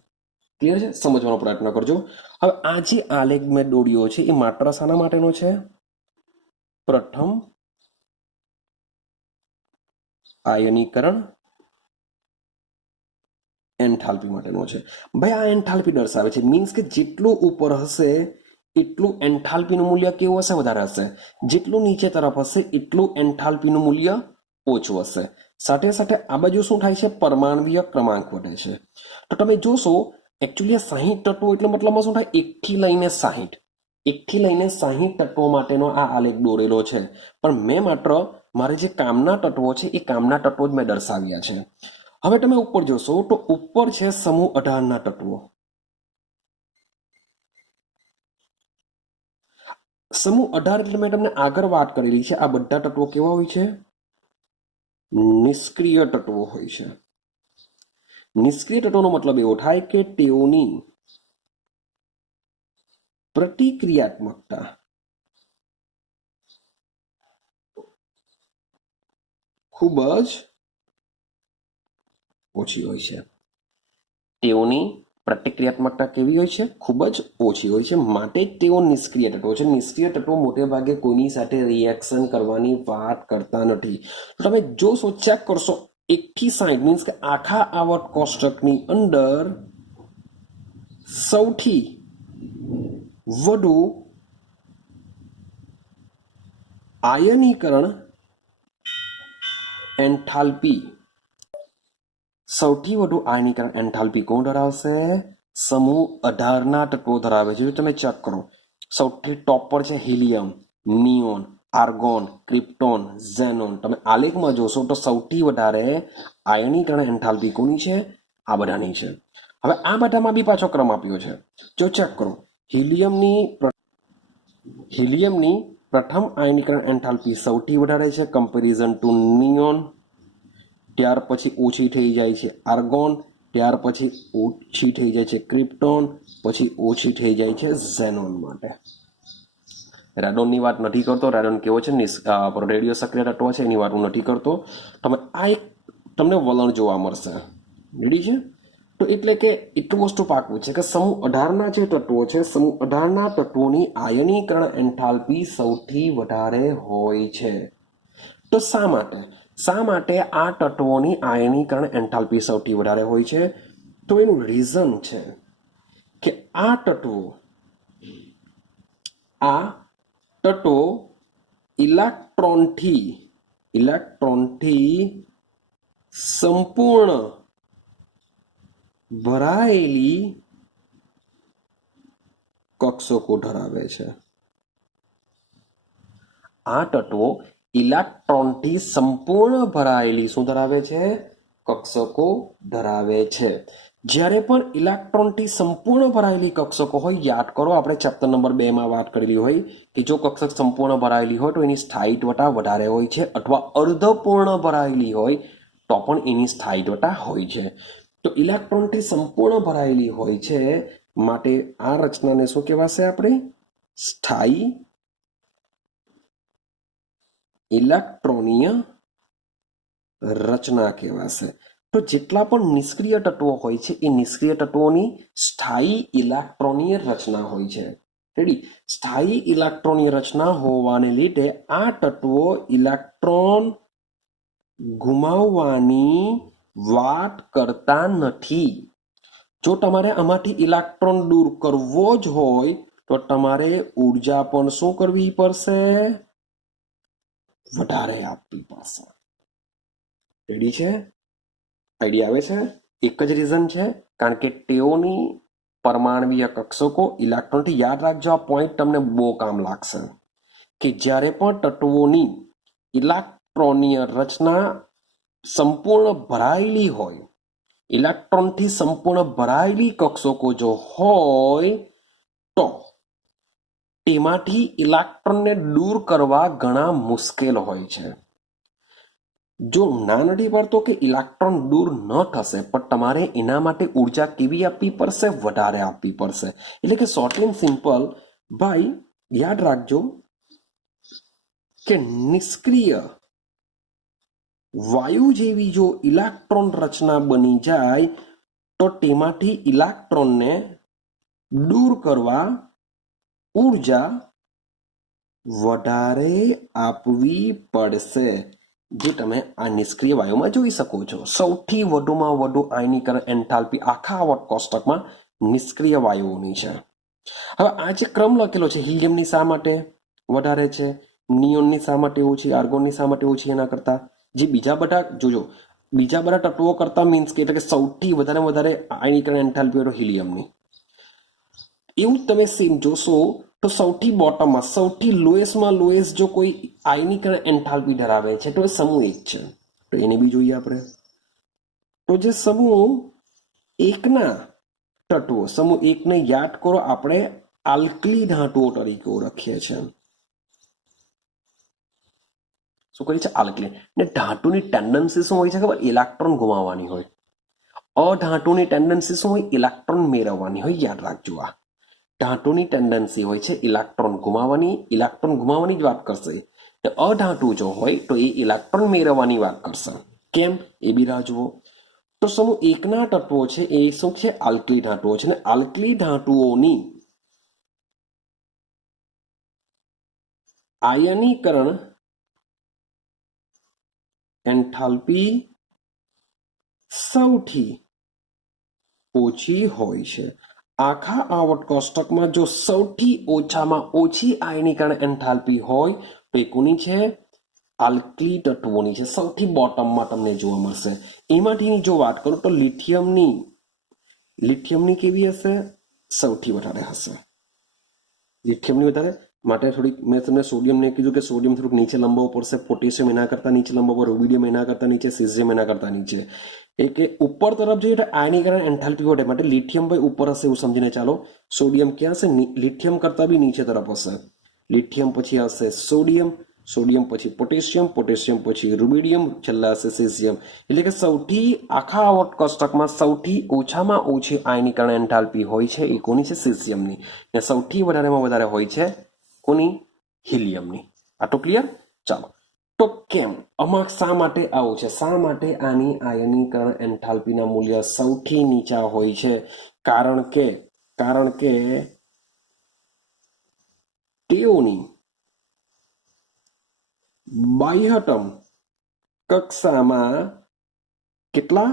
ક્લિયર છે? સમજવાનો પ્રયત્ન કરજો. હવે આ જે આલેખ મેં દોર્યો છે એ માત્ર શાના માટેનો છે? પ્રથમ આયનીકરણ એન્થાલ્પી માટેનો છે. ભાઈ આ એન્થાલ્પી દર્શાવે છે, મીન્સ કે જેટલું ઉપર હશે એટલું એન્થાલ્પીનું મૂલ્ય કેવું હશે? વધારે હશે. જેટલું નીચે તરફ હશે એટલું એન્થાલ્પીનું મૂલ્ય ઓછું હશે. સાથે સાથે આ બાજુ શું થાય છે? પરમાણવીય ક્રમાંક વધે છે. તો તમે જોશો એકચ્યુઅલી 60 તત્વો એટલે મતલબમાં શું થાય? 1 થી લઈને 60, 1 થી લઈને 60 તત્વો માટેનો આ આલેખ દોરેલો છે. પણ મેં માત્ર મારે જે કામના તત્વો છે એ કામના તત્વો જ મેં દર્શાવ્યા છે. હવે તમે ઉપર જોશો તો ઉપર છે સમૂહ 18 ના તત્વો. સમૂહ 18 એટલે મેં તમને આગળ વાત કરેલી છે, આ બધા તત્વો કેવા હોય છે? નિષ્ક્રિય તત્વો હોય છે. નિષ્ક્રિય તત્વોનો મતલબ એવો થાય કે તેઓની પ્રતિક્રિયાત્મકતા ખૂબ જ ઓછી હોય છે. તેઓની પ્રતિક્રિયાત્મકતા કેવી હોય છે? ખૂબ જ ઓછી હોય છે, માટે જ તેઓ નિષ્ક્રિય તત્વો છે. નિષ્ક્રિય તત્વો મોટે ભાગે કોઈની સાથે રિએક્શન કરવાની વાત કરતા નથી. તો તમે જોશો, ચેક કરશો, 1 થી 60 મીન્સ કે આખા આવર્ત કોષ્ટકની અંદર સૌથી વધુ આયનીકરણ એન્થાલ્પી કોણ ધરાવશે? સમૂહ 18 ના તત્વો ધરાવે છે. જો તમે ચેક કરો, સૌથી ટોપ પર છે helium, neon, argon, krypton, xenon. તમે આલેખમાં જોશો તો સૌથી વધારે આયનીકરણ એન્થાલ્પી કોની છે? આ બધાની છે. હવે આ બધામાં બી પાછો ક્રમ આપ્યો છે. જો ચેક કરો, હિલિયમની પ્રથમ આયનીકરણ એન્થાલ્પી સૌથી વધારે છે કમ્પેરિઝન ટુ નિયોન. ત્યાર પછી ઓછી થઈ જાય છે આર્ગોન, ત્યાર પછી ઓછી થઈ જાય છે ક્રિપ્ટોન, પછી ઓછી થઈ જાય છે ઝેનોન માટે. રેડોનની વાત નથી કરતો. રેડોન કેવો છે? રેડિયો સક્રિય તત્વ છે, એની વાત હું નથી કરતો. તમે આ એક તમને વલણ જોવા મળશે. રેડી છે? તો એટલે કે એટલું વસ્તુ પાકું છે કે સમૂહ 18 ના જે તત્વો છે, સમૂહ 18 ના તત્વોની આયનીકરણ એન્થાલ્પી સૌથી વધારે હોય છે. તો શા માટે આ તત્વોની આયનીકરણ એન્થાલ્પી સૌથી વધારે હોય છે? તો એનું રીઝન છે કે આ તત્વો ઇલેક્ટ્રોનથી સંપૂર્ણ ભરાયેલી કક્ષકો ધરાવે છે. આ તત્વો ઇલેક્ટ્રોનથી સંપૂર્ણ ભરાયેલી શું ધરાવે છે? કક્ષકો ધરાવે છે. જ્યારે પણ ઇલેક્ટ્રોનથી સંપૂર્ણ ભરાયેલી કક્ષકો હોય, યાદ કરો આપણે ચેપ્ટર નંબર 2 માં વાત કરેલી હોય કે જો કક્ષક સંપૂર્ણ ભરાયેલી હોય તો એની સ્થાયિત્વતા વધારે હોય છે, અથવા અર્ધપૂર્ણ ભરાયેલી હોય તો પણ એની સ્થાયિત્વતા હોય છે. તો ઇલેક્ટ્રોનથી સંપૂર્ણ ભરાયેલી હોય છે, માટે આ રચનાને શું કહેવાશે? આપણે સ્થાયી ઇલેક્ટ્રોનીય રચના કહેવાશે. તો જેટલા પણ નિષ્ક્રિય તત્વો હોય છે, એ નિષ્ક્રિય તત્વોની સ્થાયી ઇલેક્ટ્રોનીય રચના હોય છે. રેડી? સ્થાયી ઇલેક્ટ્રોનીય રચના હોવાને લીધે આ તત્વો ઇલેક્ટ્રોન ગુમાવવાની વાત કરતા નથી. જો તમારે આમાંથી ઇલેક્ટ્રોન દૂર કરવો જ હોય તો તમારે ઉર્જા પણ શું કરવી પડશે? વધારે આપવી પડશે. રેડી છે? આઈડિયા આવે છે? એક જ રીઝન છે, કારણ કે તેઓની પરમાણવીય કક્ષકો ઇલેક્ટ્રોનથી, યાદ રાખજો, આ પોઈન્ટ તમને બહુ કામ લાગશે, કે જ્યારે પણ તત્વોની ઇલેક્ટ્રોનીય રચના સંપૂર્ણ ભરાયેલી હોય, ઇલેક્ટ્રોનથી સંપૂર્ણ ભરાયેલી કક્ષકો જો હોય તો તેમાંથી ઇલેક્ટ્રોનને દૂર કરવા ઘણા મુશ્કેલ હોય છે. જો ના નથી પડતો કે ઇલેક્ટ્રોન દૂર ન થશે, પણ તમારે એના માટે ઉર્જા કેવી આપવી પડશે? વધારે આપવી પડશે. એટલે કે શોર્ટ એન્ડ સિમ્પલ ભાઈ યાદ રાખજો કે નિષ્ક્રિય વાયુ જેવી જો ઇલેક્ટ્રોન રચના બની જાય તો તેમાંથી ઇલેક્ટ્રોનને દૂર કરવા ઉર્જા વધારે આપવી પડશે. જે તમે આ નિષ્ક્રિય વાયુમાં જોઈ શકો છો. સૌથી વધુમાં વધુ આયનીકરણ એન્થાલ્પી આખા આવર્ત કોષ્ટકમાં નિષ્ક્રિય વાયુઓની છે. હવે આ જે ક્રમ લખેલો છે, હિલિયમની શા માટે વધારે છે, નિયોનની શા માટે ઓછી, આર્ગોનની શા માટે ઓછી, એના કરતા જે બીજા બધા જોજો, બીજા બધા તત્વો કરતા મીન્સ કે એટલે કે સૌથી વધારે આયનીકરણ એન્થાલ્પી હિલિયમની. એવું તમે સેમ જોશો તો સૌથી બોટમમાં, સૌથી લોએસ્ટમાં લોએસ્ટ જો કોઈ આયનીકરણ એન્થાલ્પી ધરાવે છે તો એ સમૂહ 1 છે. તો એને બી જોઈએ આપણે. તો જે સમૂહ એકના તત્વો સમૂહ એકને યાદ કરો આપણે આલ્કલી ધાતુઓ તરીકે ઓળખીએ છીએ. શું કરીએ છીએ? આલ્કલી. ને ધાતુની ટેન્ડન્સી શું હોય છે ખબર? ઇલેક્ટ્રોન ગુમાવવાની હોય. અધાતુની ટેન્ડન્સી શું હોય? ઇલેક્ટ્રોન મેળવવાની હોય. યાદ રાખજો. આ ધાતુની ટેન્ડન્સી હોય છે ઇલેક્ટ્રોન ગુમાવવાની જ વાત કરશે. અધાતુ જો હોય તો એ ઇલેક્ટ્રોન મેળવવાની વાત કરશે. કેમ એ બી રાહ જુઓ. તો સમૂહ એકના તત્વો છે એ શું છે? આલ્કલી ધાતુઓ છે. ને આલ્કલી ધાતુઓની આયનીકરણ એન્થાલ્પી સૌથી ઓછી હોય છે. આખા આવર્ત કોષ્ટકમાં જો સૌથી ઓછામાં ઓછી આયનીકરણ એન્થાલ્પી હોય તો એ કોની છે? આલ્કલી તત્વોની છે. સૌથી બોટમમાં તમને જોવા મળશે. એમાંથી જો વાત કરું તો લિથિયમની કેવી હશે? સૌથી વધારે હશે. લિથિયમની વધારે માટે થોડીક મેં તમને સોડિયમને કીધું કે સોડિયમ થોડુંક નીચે લંબાવવું પડશે. પોટેશિયમ એના કરતાં નીચે લંબાવવું, રૂબિડિયમ એના કરતાં નીચે, સીઝિયમ એના કરતાં નીચે. એ કે ઉપર તરફ જઈએ તો આયનીકરણ એન્થાલ્પી વધે માટે લિથિયમ ભાઈ ઉપર હશે એવું સમજીને ચાલો. સોડિયમ ક્યાં હશે? લિથિયમ કરતાં બી નીચે તરફ હશે. લિથિયમ પછી હશે સોડિયમ પછી પોટેશિયમ પછી રૂબિડિયમ, છેલ્લા હશે સીઝિયમ. એટલે કે સૌથી આખા આવર્ત કોષ્ટકમાં સૌથી ઓછામાં ઓછી આયનીકરણ એન્થાલ્પી હોય છે એ કોની છે? સીઝિયમની. ને સૌથી વધારેમાં વધારે હોય છે કોની? હિલિયમની. આ તો ક્લિયર? ચાલો. તો કેમ આમાં શા માટે આવું છે? શા માટે આની આયનીકરણ એન્થાલ્પીના મૂલ્ય સૌથી નીચા હોય છે? કારણ કે તેઓની બાહ્યતમ કક્ષામાં કેટલા?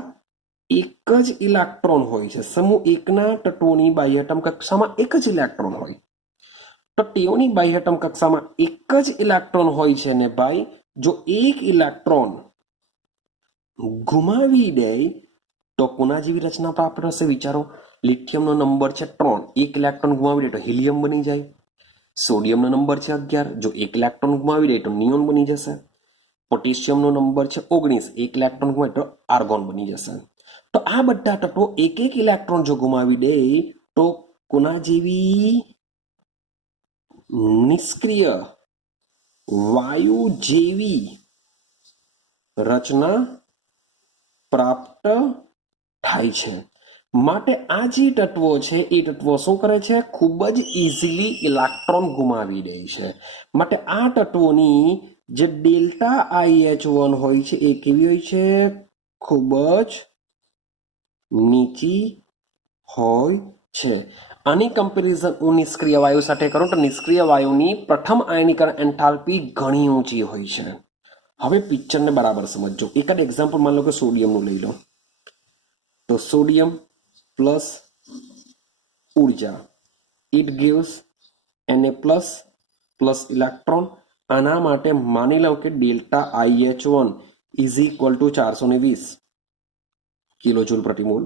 એક જ ઇલેક્ટ્રોન હોય છે. સમૂહ એકના તત્વોની બાહ્યતમ કક્ષામાં એક જ ઇલેક્ટ્રોન હોય. તો તેઓની બાહ્યતમ કક્ષામાં એક જ ઇલેક્ટ્રોન હોય છે ને ભાઈ જો એક ઇલેક્ટ્રોન ગુમાવી દે તો કોના જેવી રચના પ્રાપ્ત થશે? વિચારો. લિથિયમનો નંબર છે 3. એક ઇલેક્ટ્રોન ગુમાવી દે તો હિલિયમ બની જાય. સોડિયમનો નંબર છે 11. જો એક ઇલેક્ટ્રોન ગુમાવી દે તો નિયોન બની જશે. પોટેશિયમનો નંબર છે 19. એક ઇલેક્ટ્રોન ગુમાવે તો આર્ગોન બની જશે. તો આ બધા તત્વો એક એક ઇલેક્ટ્રોન જો ગુમાવી દે તો કોના જેવી? નિષ્ક્રિય વાયુ જેવી રચના પ્રાપ્ત થાય છે. માટે આ જે તત્વો છે એ તત્વો શું કરે છે? ખૂબ જ ઇઝીલી ઇલેક્ટ્રોન ગુમાવી દે છે. માટે આ તત્વોની જે ડેલ્ટા IH1 હોય છે એ કેવી હોય છે? ખૂબ જ નીચી હોય છે. આની કમ્પેરિઝન હું નિષ્ક્રિય વાયુ સાથે કરું તો નિષ્ક્રિય વાયુની પ્રથમ આયનીકરણ એન્થાલ્પી ઘણી ઊંચી હોય છે. હવે પિક્ચરને બરાબર સમજજો. એકાદ એક્ઝામ્પલ માની લો કે સોડિયમનું લઈ લો. તો સોડિયમ પ્લસ ઉર્જા it gives Na plus electron. આના માટે માની લો કે delta IH1 is equal two 420 કિલોજૂલ પ્રતિ મોલ.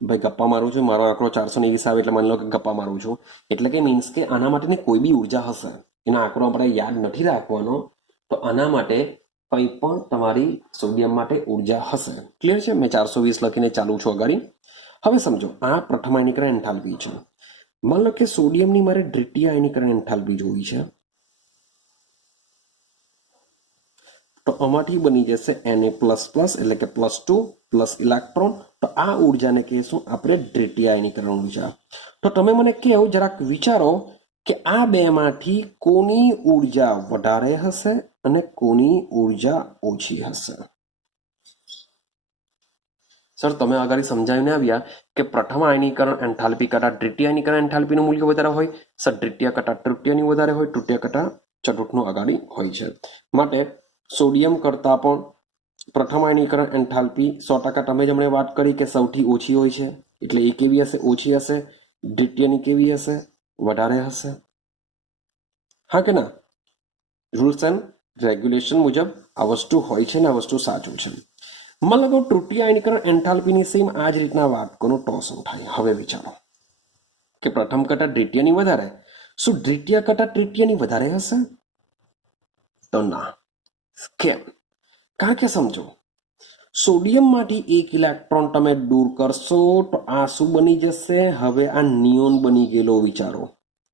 ભાઈ ગપ્પા મારું છું, મારો આંકડો 420 આવે એટલે માની લો કે ગપ્પા મારું છું. એટલે કે મીન્સ કે આના માટેની કોઈ બી ઉર્જા હશે, એનો આંકડો આપણે યાદ નથી રાખવાનો. તો આના માટે કંઈ પણ તમારી સોડિયમ માટે ઉર્જા હશે. ક્લિયર છે? મેં 420 લખીને ચાલુ છું અગાડી. હવે સમજો, આ પ્રથમ આયનીકરણ એન્થાલ્પી છે. માની લો કે સોડિયમની મારે દ્વિતીય આયનીકરણ એન્થાલ્પી જોવી છે. તો આમાંથી બની જશે Na++ એટલે કે +2 પ્લસ ઇલેક્ટ્રોન. તો આ ઉર્જાને કહીશું આપણે દ્વિતીય આયનીકરણ ઉર્જા. તો તમે મને કહો, જરાક વિચારો કે આ બેમાંથી કોની ઉર્જા વધારે હશે અને કોની ઉર્જા ઓછી હશે? સર તમે આગળ સમજાવીને આવ્યા કે પ્રથમ આયનીકરણ એન્થાલ્પી કરતાં દ્વિતીય આયનીકરણ એન્થાલ્પીનું મૂલ્ય વધારે હોય. સર દ્વિતીય કરતાં તૃતીયની વધારે હોય, તૃતીય કરતાં ચતુર્થનું આગાડી હોય છે. માટે સોડિયમ કરતાં પણ પ્રથમ આયનીકરણ એન્થાલ્પી 100% તમે જ હમણાં વાત કરી કે સૌથી ઓછી હોય છે. એટલે એ કેવી હશે? ઓછી હશે. દ્વિતીયની કેવી હશે? વધારે હશે. હા કે ના? રૂલ્સ એન્ડ રેગ્યુલેશન મુજબ આ વસ્તુ હોય છે ને આ વસ્તુ સાચું છે. મને લાગે તૃતીય આયનીકરણ એન્થાલ્પીની સેમ આ જ રીતના વાત કરું તો શું થાય? હવે વિચારો કે પ્રથમ કરતાં દ્વિતીયની વધારે. શું દ્વિતીય કરતાં તૃતીયની વધારે હશે? તો ના. કેમ? કારણ કે સમજો, સોડિયમમાંથી એક ઇલેક્ટ્રોન તમે દૂર કરશો તો આ શું બની જશે? હવે આ નિયોન બની ગયેલો વિચારો.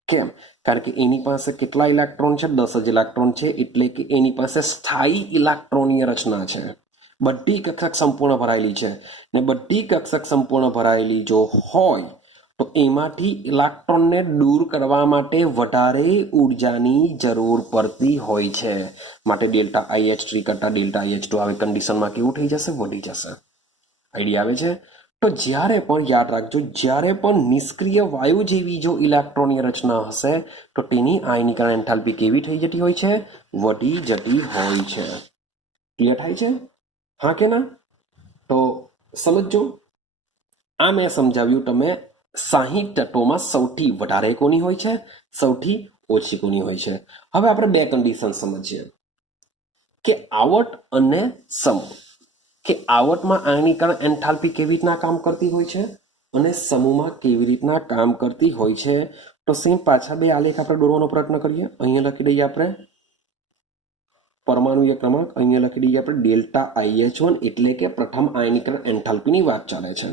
કેમ? કારણ કે એની પાસે કેટલા ઇલેક્ટ્રોન છે? 10 જ ઇલેક્ટ્રોન છે, એટલે કે એની પાસે સ્થાયી ઇલેક્ટ્રોનીય રચના છે. બધી કક્ષક સંપૂર્ણ ભરાયેલી છે ને બધી કક્ષક સંપૂર્ણ ભરાયેલી જો હોય તો એમાંથી ઇલેક્ટ્રોનને દૂર કરવા માટે વધારે ઉર્જાની જરૂર પડતી હોય છે. માટે ડેલ્ટા IH3 કરતા ડેલ્ટા IH2 આવી કન્ડિશનમાં કેવું થઈ જશે? વધી જશે. આઈડિયા આવે છે? તો જ્યારે પણ યાદ રાખજો, જ્યારે પણ નિષ્ક્રિય વાયુ જેવી જો ઇલેક્ટ્રોનની રચના હશે તો તેની આયનીકરણ એન્થાલ્પી કેવી થઈ જતી હોય છે? વધી જતી હોય છે. ક્લિયર થાય છે? હા કે ના? તો સમજો, આ મેં સમજાવ્યું તમે 60 તત્વોમાં સૌથી વધારે કોની હોય છે, સૌથી ઓછી કોની હોય છે. હવે આપણે બે કન્ડિશન સમજીએ કે આવર્ત અને સમૂહ. કે આવર્તમાં આયનીકરણ એન્થાલ્પી કેવી રીતના કામ કરતી હોય છે અને સમૂહમાં કેવી રીતના કામ કરતી હોય છે. તો સેમ પાછા બે આલેખ આપણે દોરવાનો પ્રયત્ન કરીએ. અહીંયા લખી દઈએ આપણે પરમાણુય ક્રમાંક, અહીંયા લખી દઈએ આપણે ડેલ્ટા IH1, એટલે કે પ્રથમ આયનીકરણ એન્થાલ્પીની વાત ચાલે છે.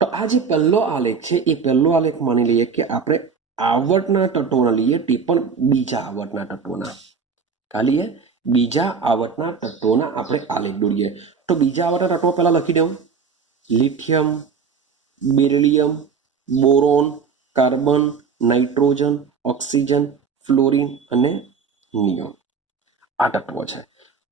તો આ જે પહેલો આલેખ છે એ પહેલો આલેખ માની લઈએ કે આપણે આવર્તના તત્વોના લઈએ, તે પણ બીજા આવર્તના તત્વોના. ખાલી બીજા આવર્તના તત્વોના આપણે આલેખ દોરીએ. તો બીજા આવર્તના તત્વો પહેલા લખી દઉં. Lithium, beryllium, boron, carbon, nitrogen, oxygen, fluorine અને નિયોન. આ તત્વો છે.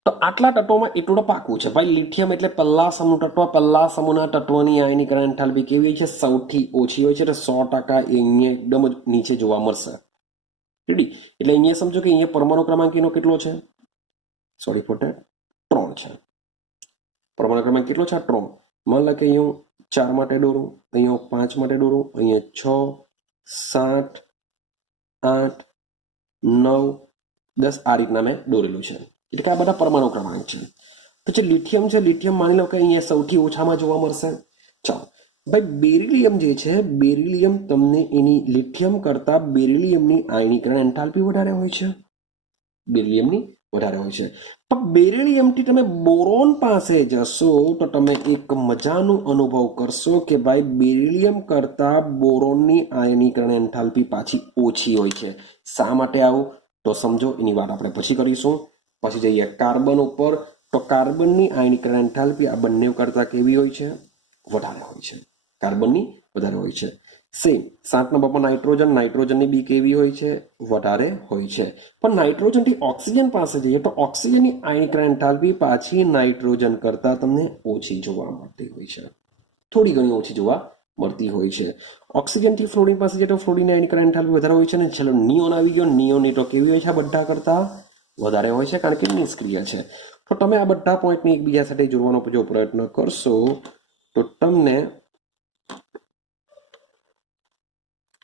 તો આટલા તત્વોમાં એટલું તો પાકું છે ભાઈ, લિથિયમ એટલે પહેલા સમૂહ તત્વ, પહેલા સમૂહના તત્વની આયનીકરણ એન્થાલ્પી કેવી હોય છે? સૌથી ઓછી હોય છે. એટલે 100% અહીંયા એકદમ જ નીચે જોવા મળશે. રેડી? એટલે અહીંયા સમજો કે અહીંયા પરમાણુ ક્રમાંક એનો કેટલો છે? સોરી ફોર ધેટ, 3 છે. પરમાણુ ક્રમાંક કેટલો છે? 3. માન લો કે અહીંયા 4 માટે દોરું, અહીંયા 5 માટે દોરું, અહીંયા 6, 7, 8, 9, 10 આ રીતના મેં દોરેલું છે. એટલે કે આ બધા પરમાણુ ક્રમાંક છે. તો જે લિથિયમ છે, લિથિયમ માની લો કે અહીંયા સૌથી ઓછામાં જોવા મળશે. ચાલો ભાઈ, બેરિલિયમ જે છે, બેરિલિયમ તમને એની લિથિયમ કરતા બેરિલિયમની આયનીકરણ એન્થાલ્પી વધારે હોય છે. બેરિલિયમની વધારે હોય છે. પણ બેરિલિયમથી તમે બોરોન પાસે જશો તો તમે એક મજાનું અનુભવ કરશો કે ભાઈ બેરિલિયમ કરતા બોરોનની આયનીકરણ એન્થાલ્પી પાછી ઓછી હોય છે. શા માટે આવું? તો સમજો, એની વાત આપણે પછી કરીશું. પછી જઈએ કાર્બન ઉપર. તો કાર્બનની આયનીકરણ એન્થાલ્પી આ બંને કરતા કેવી હોય છે? વધારે હોય છે. કાર્બનની વધારે હોય છે. સેમ 7 નંબર પર નાઇટ્રોજન, નાઇટ્રોજનની બી કેવી હોય છે? વધારે હોય છે. પણ નાઇટ્રોજનથી ઓક્સિજન પાસે જઈએ તો ઓક્સિજનની આયનીકરણ એન્થાલ્પી પાછી નાઇટ્રોજન કરતા તમને ઓછી જોવા મળતી હોય છે. થોડી ઘણી ઓછી જોવા મળતી હોય છે. ઓક્સિજનથી ફ્લોરિન પાસે જઈએ તો ફ્લોરિનની આયનીકરણ એન્થાલ્પી વધારે હોય છે. અને છેલ્લો નિયોન આવી ગયો. નિયોનની તો કેવી હોય છે? આ બધા કરતા વધારે હોય છે, કારણ કે નિષ્ક્રિય છે. તો તમે આ બધા પોઈન્ટને એકબીજા સાથે જોડવાનો જો પ્રયત્ન કરશો તો તમને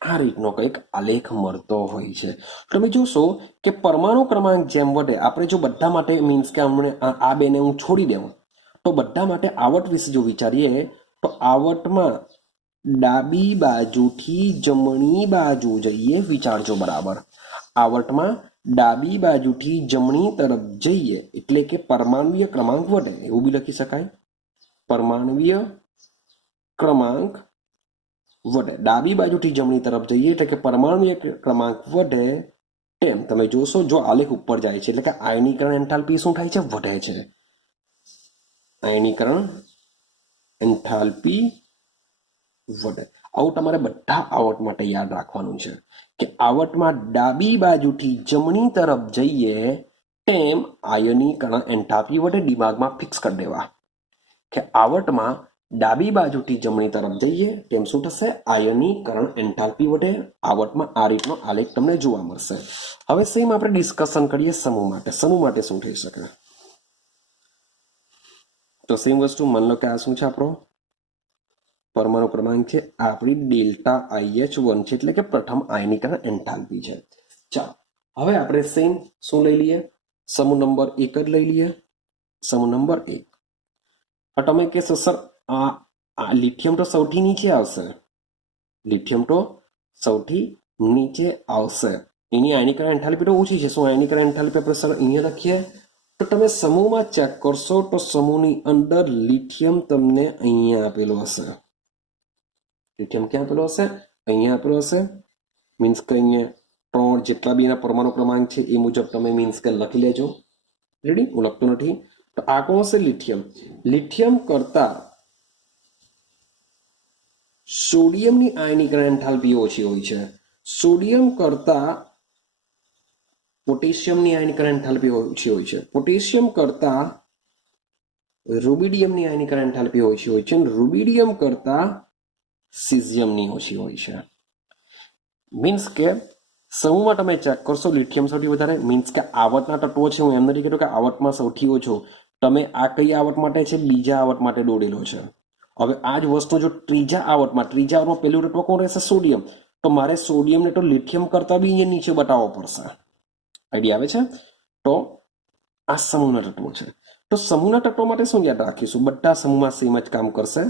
આ રીતનો કંઈક આલેખ મળતો હોય છે. તમે જોશો કે પરમાણુ ક્રમાંક જેમ વધે, આપણે જો બધા માટે મીન્સ કે હમણે આ બેને હું છોડી દઉં તો બધા માટે આવર્ત વિશે જો વિચારીએ તો આવર્તમાં ડાબી બાજુથી જમણી બાજુ જઈએ. વિચારજો બરાબર. આવર્તમાં ડાબી બાજુથી જમણી તરફ જઈએ એટલે કે પરમાણુય ક્રમાંક વધે, એવું બી લખી શકાય. પરમાણુય ક્રમાંક વધે. ડાબી બાજુથી જમણી તરફ જઈએ એટલે કે પરમાણુય ક્રમાંક વધે. તેમ તમે જોશો જો આલેખ ઉપર જાય છે એટલે કે આયનીકરણ એન્થાલ્પી શું થાય છે? વધે છે. આયનીકરણ એન્થાલ્પી વધે. આવું તમારે બધા આવર્ત માટે યાદ રાખવાનું છે કે આવર્તમાં ડાબી બાજુથી જમણી તરફ જઈએ તેમ આયનીકરણ એન્થાલ્પી વધે. દિમાગમાં ફિક્સ કરી દેવા કે આવર્તમાં ડાબી બાજુથી જમણી તરફ જઈએ તેમ શું થશે? આયનીકરણ એન્થાલ્પી વધે. આવર્તમાં આ રીતનો આલેખ તમને જોવા મળશે. હવે સેમ આપણે ડિસ્કશન કરીએ સમૂહ માટે. સમૂહ માટે શું થઈ શકે? તો સેમ વસ્તુ, માની લો કે આ શું છે? આપણો પરમાણુ ક્રમાંક છે, આપણી ડેલ્ટા IH1 છે, એટલે કે પ્રથમ આયનીકરણ એન્થાલ્પી છે. ચાલો હવે આપણે સેમ શું લઈ લઈએ? સમૂહ નંબર 1 જ લઈ લઈએ. સમૂહ નંબર 1. તમે કહેશો સર આ લિથિયમ તો સૌથી નીચે આવશે. લિથિયમ તો સૌથી નીચે આવશે. એની આયનીકરણ એન્થાલ્પી તો ઓછી છે. શું આયનીકરણ એન્થાલ્પી આપણે સર અહીંયા લખીએ તો તમે સમૂહમાં ચેક કરશો તો સમૂહની અંદર લિથિયમ તમને અહીંયા આપેલો હશે. લિથિયમ ક્યાં આપેલો હશે? અહીંયા આપેલો હશે. મીન્સ કે અહીંયા 3 જેટલા બી એના પરમાણુ ક્રમાંક છે એ મુજબ તમે મીન્સ કે લખી લેજો. રેડી? હું લખતો નથી. તો આ કોણ હશે? લિથિયમ. લિથિયમ કરતા સોડિયમની આયનીકરણ એન્થાલ્પી ઓછી હોય છે. સોડિયમ કરતા પોટેશિયમની આયનીકરણ એન્થાલ્પી ઓછી હોય છે. પોટેશિયમ કરતા રૂબિડિયમની આયનીકરણ એન્થાલ્પી ઓછી હોય છે. અને રૂબિડિયમ કરતા સિઝિયમની ઓછી હોય છે. મીન્સ કે સમૂહમાં તમે ચેક કરશો લિથિયમ સૌથી વધારે. મીન્સ કે આવર્તના તત્વો છે. હું એમ નથી કહેતો કે આવર્તમાં સૌથી ઓછો. તમે આ કઈ આવર્ત માટે છે? બીજા આવર્ત માટે દોરેલો છે. હવે આ જ વસ્તુ જો ત્રીજા આવર્તમાં પહેલું તત્વ કોણ રહેશે? સોડિયમ. તો મારે સોડિયમને તો લિથિયમ કરતા બી અહીંયા નીચે બતાવવો પડશે. આઈડિયા આવે છે? તો આ સમૂહના તત્વો છે. તો સમૂહના તત્વો માટે શું યાદ રાખીશું? બધા સમૂહમાં સેમ જ કામ કરશે.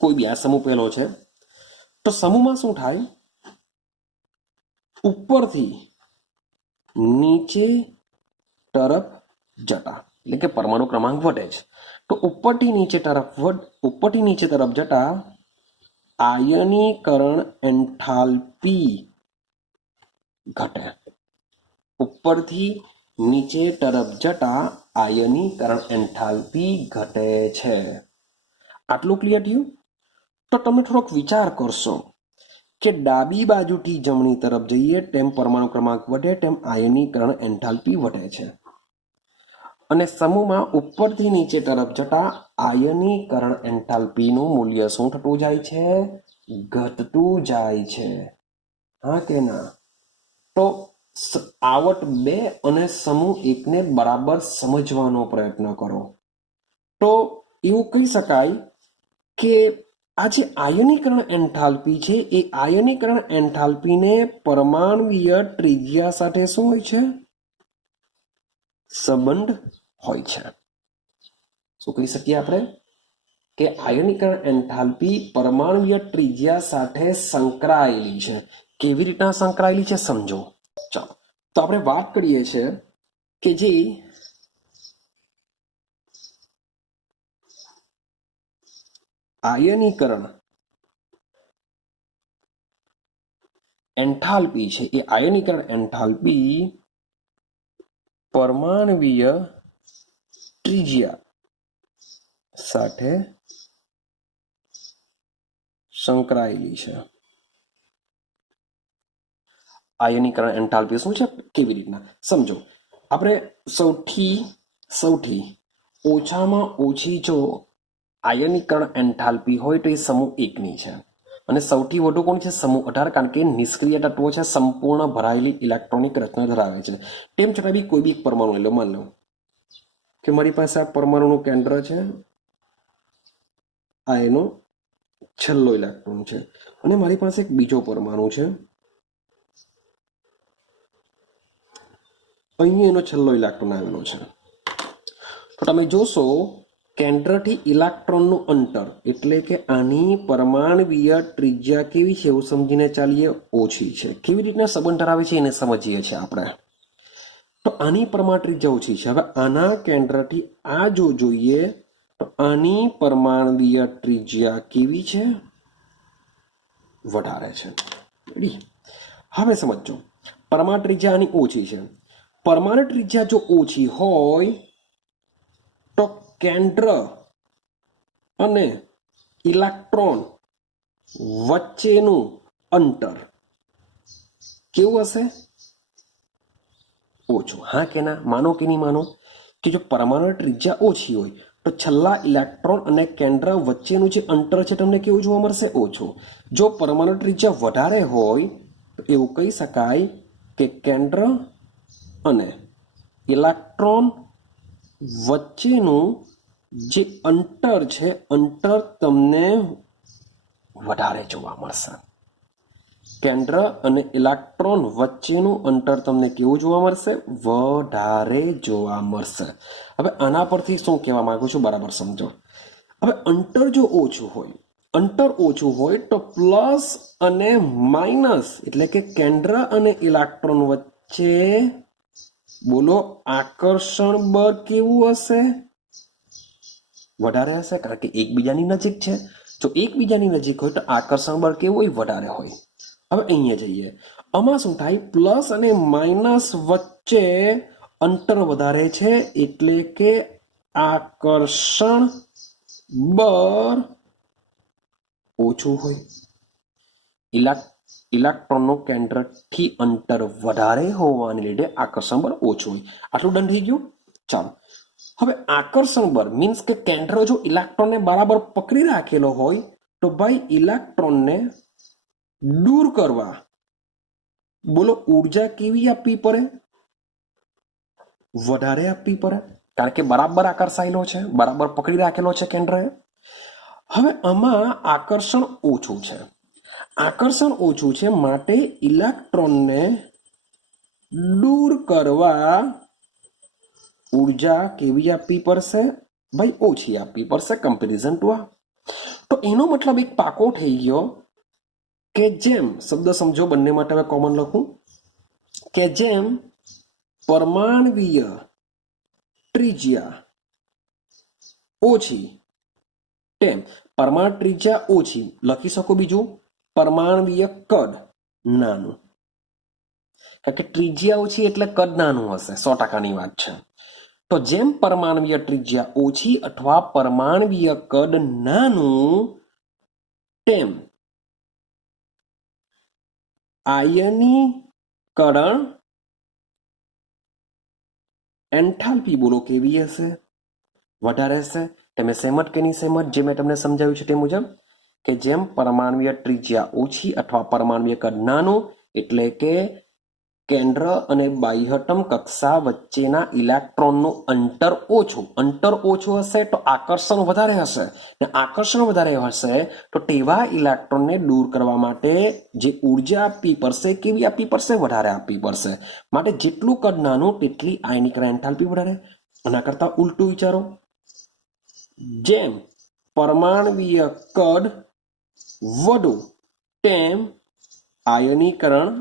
કોઈ બી આ સમૂહ પહેલો છે તો સમૂહમાં શું થાય? ઉપરથી નીચે તરફ જતા એટલે કે પરમાણુ ક્રમાંક વધે છે. તો ઉપરથી નીચે તરફ જતા આયનીકરણ એન્થાલ્પી ઘટે. ઉપરથી નીચે તરફ જતા આયનીકરણ એન્થાલ્પી ઘટે છે. આટલું ક્લિયર થયું? તો તમે થોડોક વિચાર કરશો કે ડાબી બાજુથી જમણી તરફ જઈએ તેમ પરમાણુ ક્રમાંક વધે તેમ આયનીકરણ એન્થાલ્પી વધે છે. અને સમૂહમાં ઉપરથી નીચે તરફ જતા આયનીકરણ એન્થાલ્પીનું મૂલ્ય શું થતું જાય છે? ઘટતું જાય છે. હા કે ના? તો આવર્ત 2 અને સમૂહ 1 ને બરાબર સમજવાનો પ્રયત્ન કરો. તો એવું કહી શકાય કે આ જે આયનીકરણ એન્થાલ્પી છે એ આયનીકરણ એન્થાલ્પીને પરમાણ્વીય ત્રિજ્યા સાથે શું હોય છે? સંબંધ હોય છે. શું કહી શકીએ આપણે? કે આયનીકરણ એન્થાલ્પી પરમાણ્વીય ત્રિજ્યા સાથે સંકળાયેલી છે. કેવી રીતના સંકળાયેલી છે સમજો. ચાલો તો આપણે વાત કરીએ છીએ કે જે આયનીકરણ એન્થાલ્પી છે એ આયનીકરણ એન્થાલ્પી પરમાણ્વીય ત્રિજ્યા સાથે સંકળાયેલી છે. આયનીકરણ એન્થાલ્પી શું છે? કેવી રીતના સમજો. આપણે સૌથી ઓછામાં ઓછી જો આયનીકરણ એન્થાલ્પી હોય તો એ સમૂહ 1 ની છે. અને સૌથી વધુ કોણ છે? સમૂહ 18, કારણ કે નિષ્ક્રિય તત્વો છે, સંપૂર્ણ ભરાયેલી ઇલેક્ટ્રોનિક રચના ધરાવે છે. તેમ છતાં બી કોઈ બી એક પરમાણુ લઈ લો. માન લો કે મારી પાસે આ પરમાણુનું કેન્દ્ર છે, આ એનો છેલ્લો ઇલેક્ટ્રોન છે, અને મારી પાસે એક બીજો પરમાણુ છે, અહીંયા એનો છેલ્લો ઇલેક્ટ્રોન આવેલો છે. તો તમે જોશો કેન્દ્રથી ઇલેક્ટ્રોનનું અંતર એટલે કે આની પરમાણ્વીય ત્રિજ્યા કેવી છે એવું સમજીને ચાલીએ? ઓછી છે. કેવી રીતના સંબંધ ધરાવે છે એને સમજીએ છીએ આપણે. તો આની પરમાણુ ત્રિજ્યા ઓછી છે. હવે આના કેન્દ્રથી આ જો જોઈએ તો આની પરમાણ્વીય ત્રિજ્યા કેવી છે? વધારે છે. હવે સમજો, પરમાણુ ત્રિજ્યા આની ઓછી છે. પરમાણુ ત્રિજ્યા જો ઓછી હોય તો કેન્દ્ર અને ઇલેક્ટ્રોન વચ્ચેનું અંતર કેવું હશે? ઓછું. હા કે ના? માનો કે નહીં માનો કે જો પરમાણુ ત્રિજ્યા ઓછી હોય તો છેલ્લા ઇલેક્ટ્રોન અને કેન્દ્ર વચ્ચેનું જે અંતર છે તમને કેવું જોવા મળશે? ઓછું. જો પરમાણુ ત્રિજ્યા વધારે હોય તો એવું કહી શકાય કે કેન્દ્ર અને ઇલેક્ટ્રોન વચ્ચેનું જે અંતર છે અંતર તમને વધારે જોવા મળશે. કેન્દ્ર અને ઇલેક્ટ્રોન વચ્ચેનું અંતર તમને કેવું જોવા મળશે? વધારે જોવા મળશે. હવે આના પરથી શું કહેવા માંગુ છું બરાબર સમજો. હવે અંતર ઓછું હોય તો પ્લસ અને માઇનસ એટલે કે કેન્દ્ર અને ઇલેક્ટ્રોન વચ્ચે બોલો આકર્ષણ બળ કેવું હશે? વધારે હશે, કારણ કે એકબીજાની નજીક છે. જો એકબીજાની નજીક હોય તો આકર્ષણ બળ કેવું હોય? વધારે હોય. હવે અહીંયા જઈએ, આમાં શું થાય? પ્લસ અને માઇનસ વચ્ચે અંતર વધારે છે, એટલે કે આકર્ષણ બળ ઓછું હોય. ઇલેક્ટ્રોનનું કેન્દ્રથી અંતર વધારે હોવાને લીધે આકર્ષણ બળ ઓછું હોય. આટલું ડન થઈ ગયું. ચાલો, હવે આકર્ષણ બળ મીન્સ કે કેન્દ્ર જો ઇલેક્ટ્રોનને બરાબર પકડી રાખેલો હોય તો ભાઈ ઇલેક્ટ્રોનને દૂર કરવા બોલો ઉર્જા કેવી આપવી પડે? વધારે આપવી પડે, કારણ કે બરાબર આકર્ષાયેલો છે, બરાબર પકડી રાખેલો છે કેન્દ્રએ. હવે આમાં આકર્ષણ ઓછું છે. આકર્ષણ ઓછું છે માટે ઇલેક્ટ્રોનને દૂર કરવા ઉર્જા કેવી આપવી પડશે? ભાઈ ઓછી આપવી પડશે કમ્પેરિઝન ટુ આ. તો એનો મતલબ એક પાકો થઈ ગયો કે જેમ, શબ્દ સમજો બંને માટે હવે કોમન લખું, કે જેમ પરમાણવીય ત્રિજ્યા ઓછી તેમ પરમાણુ ત્રિજ્યા ઓછી લખી શકો. બીજું પરમાણવીય કદ નાનું, કારણ કે ત્રિજ્યા ઓછી એટલે કદ નાનું હશે, 100%ની વાત છે. તો જેમ પરમાણવીય ત્રિજ્યા ઓછી અથવા પરમાણવીય કદ નાનું તેમ આયનીકરણ એન્થાલ્પી બોલો કેવી હશે? વધારે હશે. તમે સહેમત કે નહીં સહેમત? જે મેં તમને સમજાવ્યું છે તે મુજબ, કે જેમ પરમાણવીય ત્રિજ્યા ઓછી અથવા પરમાણવીય કદ નાનું એટલે કે કેન્દ્ર અને બાહ્યતમ કક્ષા વચ્ચેના ઇલેક્ટ્રોનનું અંતર ઓછું હશે તો આકર્ષણ વધારે હશે, ને આકર્ષણ વધારે હશે તો તેવા ઇલેક્ટ્રોનને દૂર કરવા માટે જે ઉર્જા આપવી પડશે કેવી આપવી પડશે? વધારે આપવી પડશે. માટે જેટલું કદ નાનું તેટલી આયનીકરણ એન્થાલ્પી વધારે. આના કરતા ઉલટું વિચારો, જેમ પરમાણવીય કદ વધુ તેમ આયનીકરણ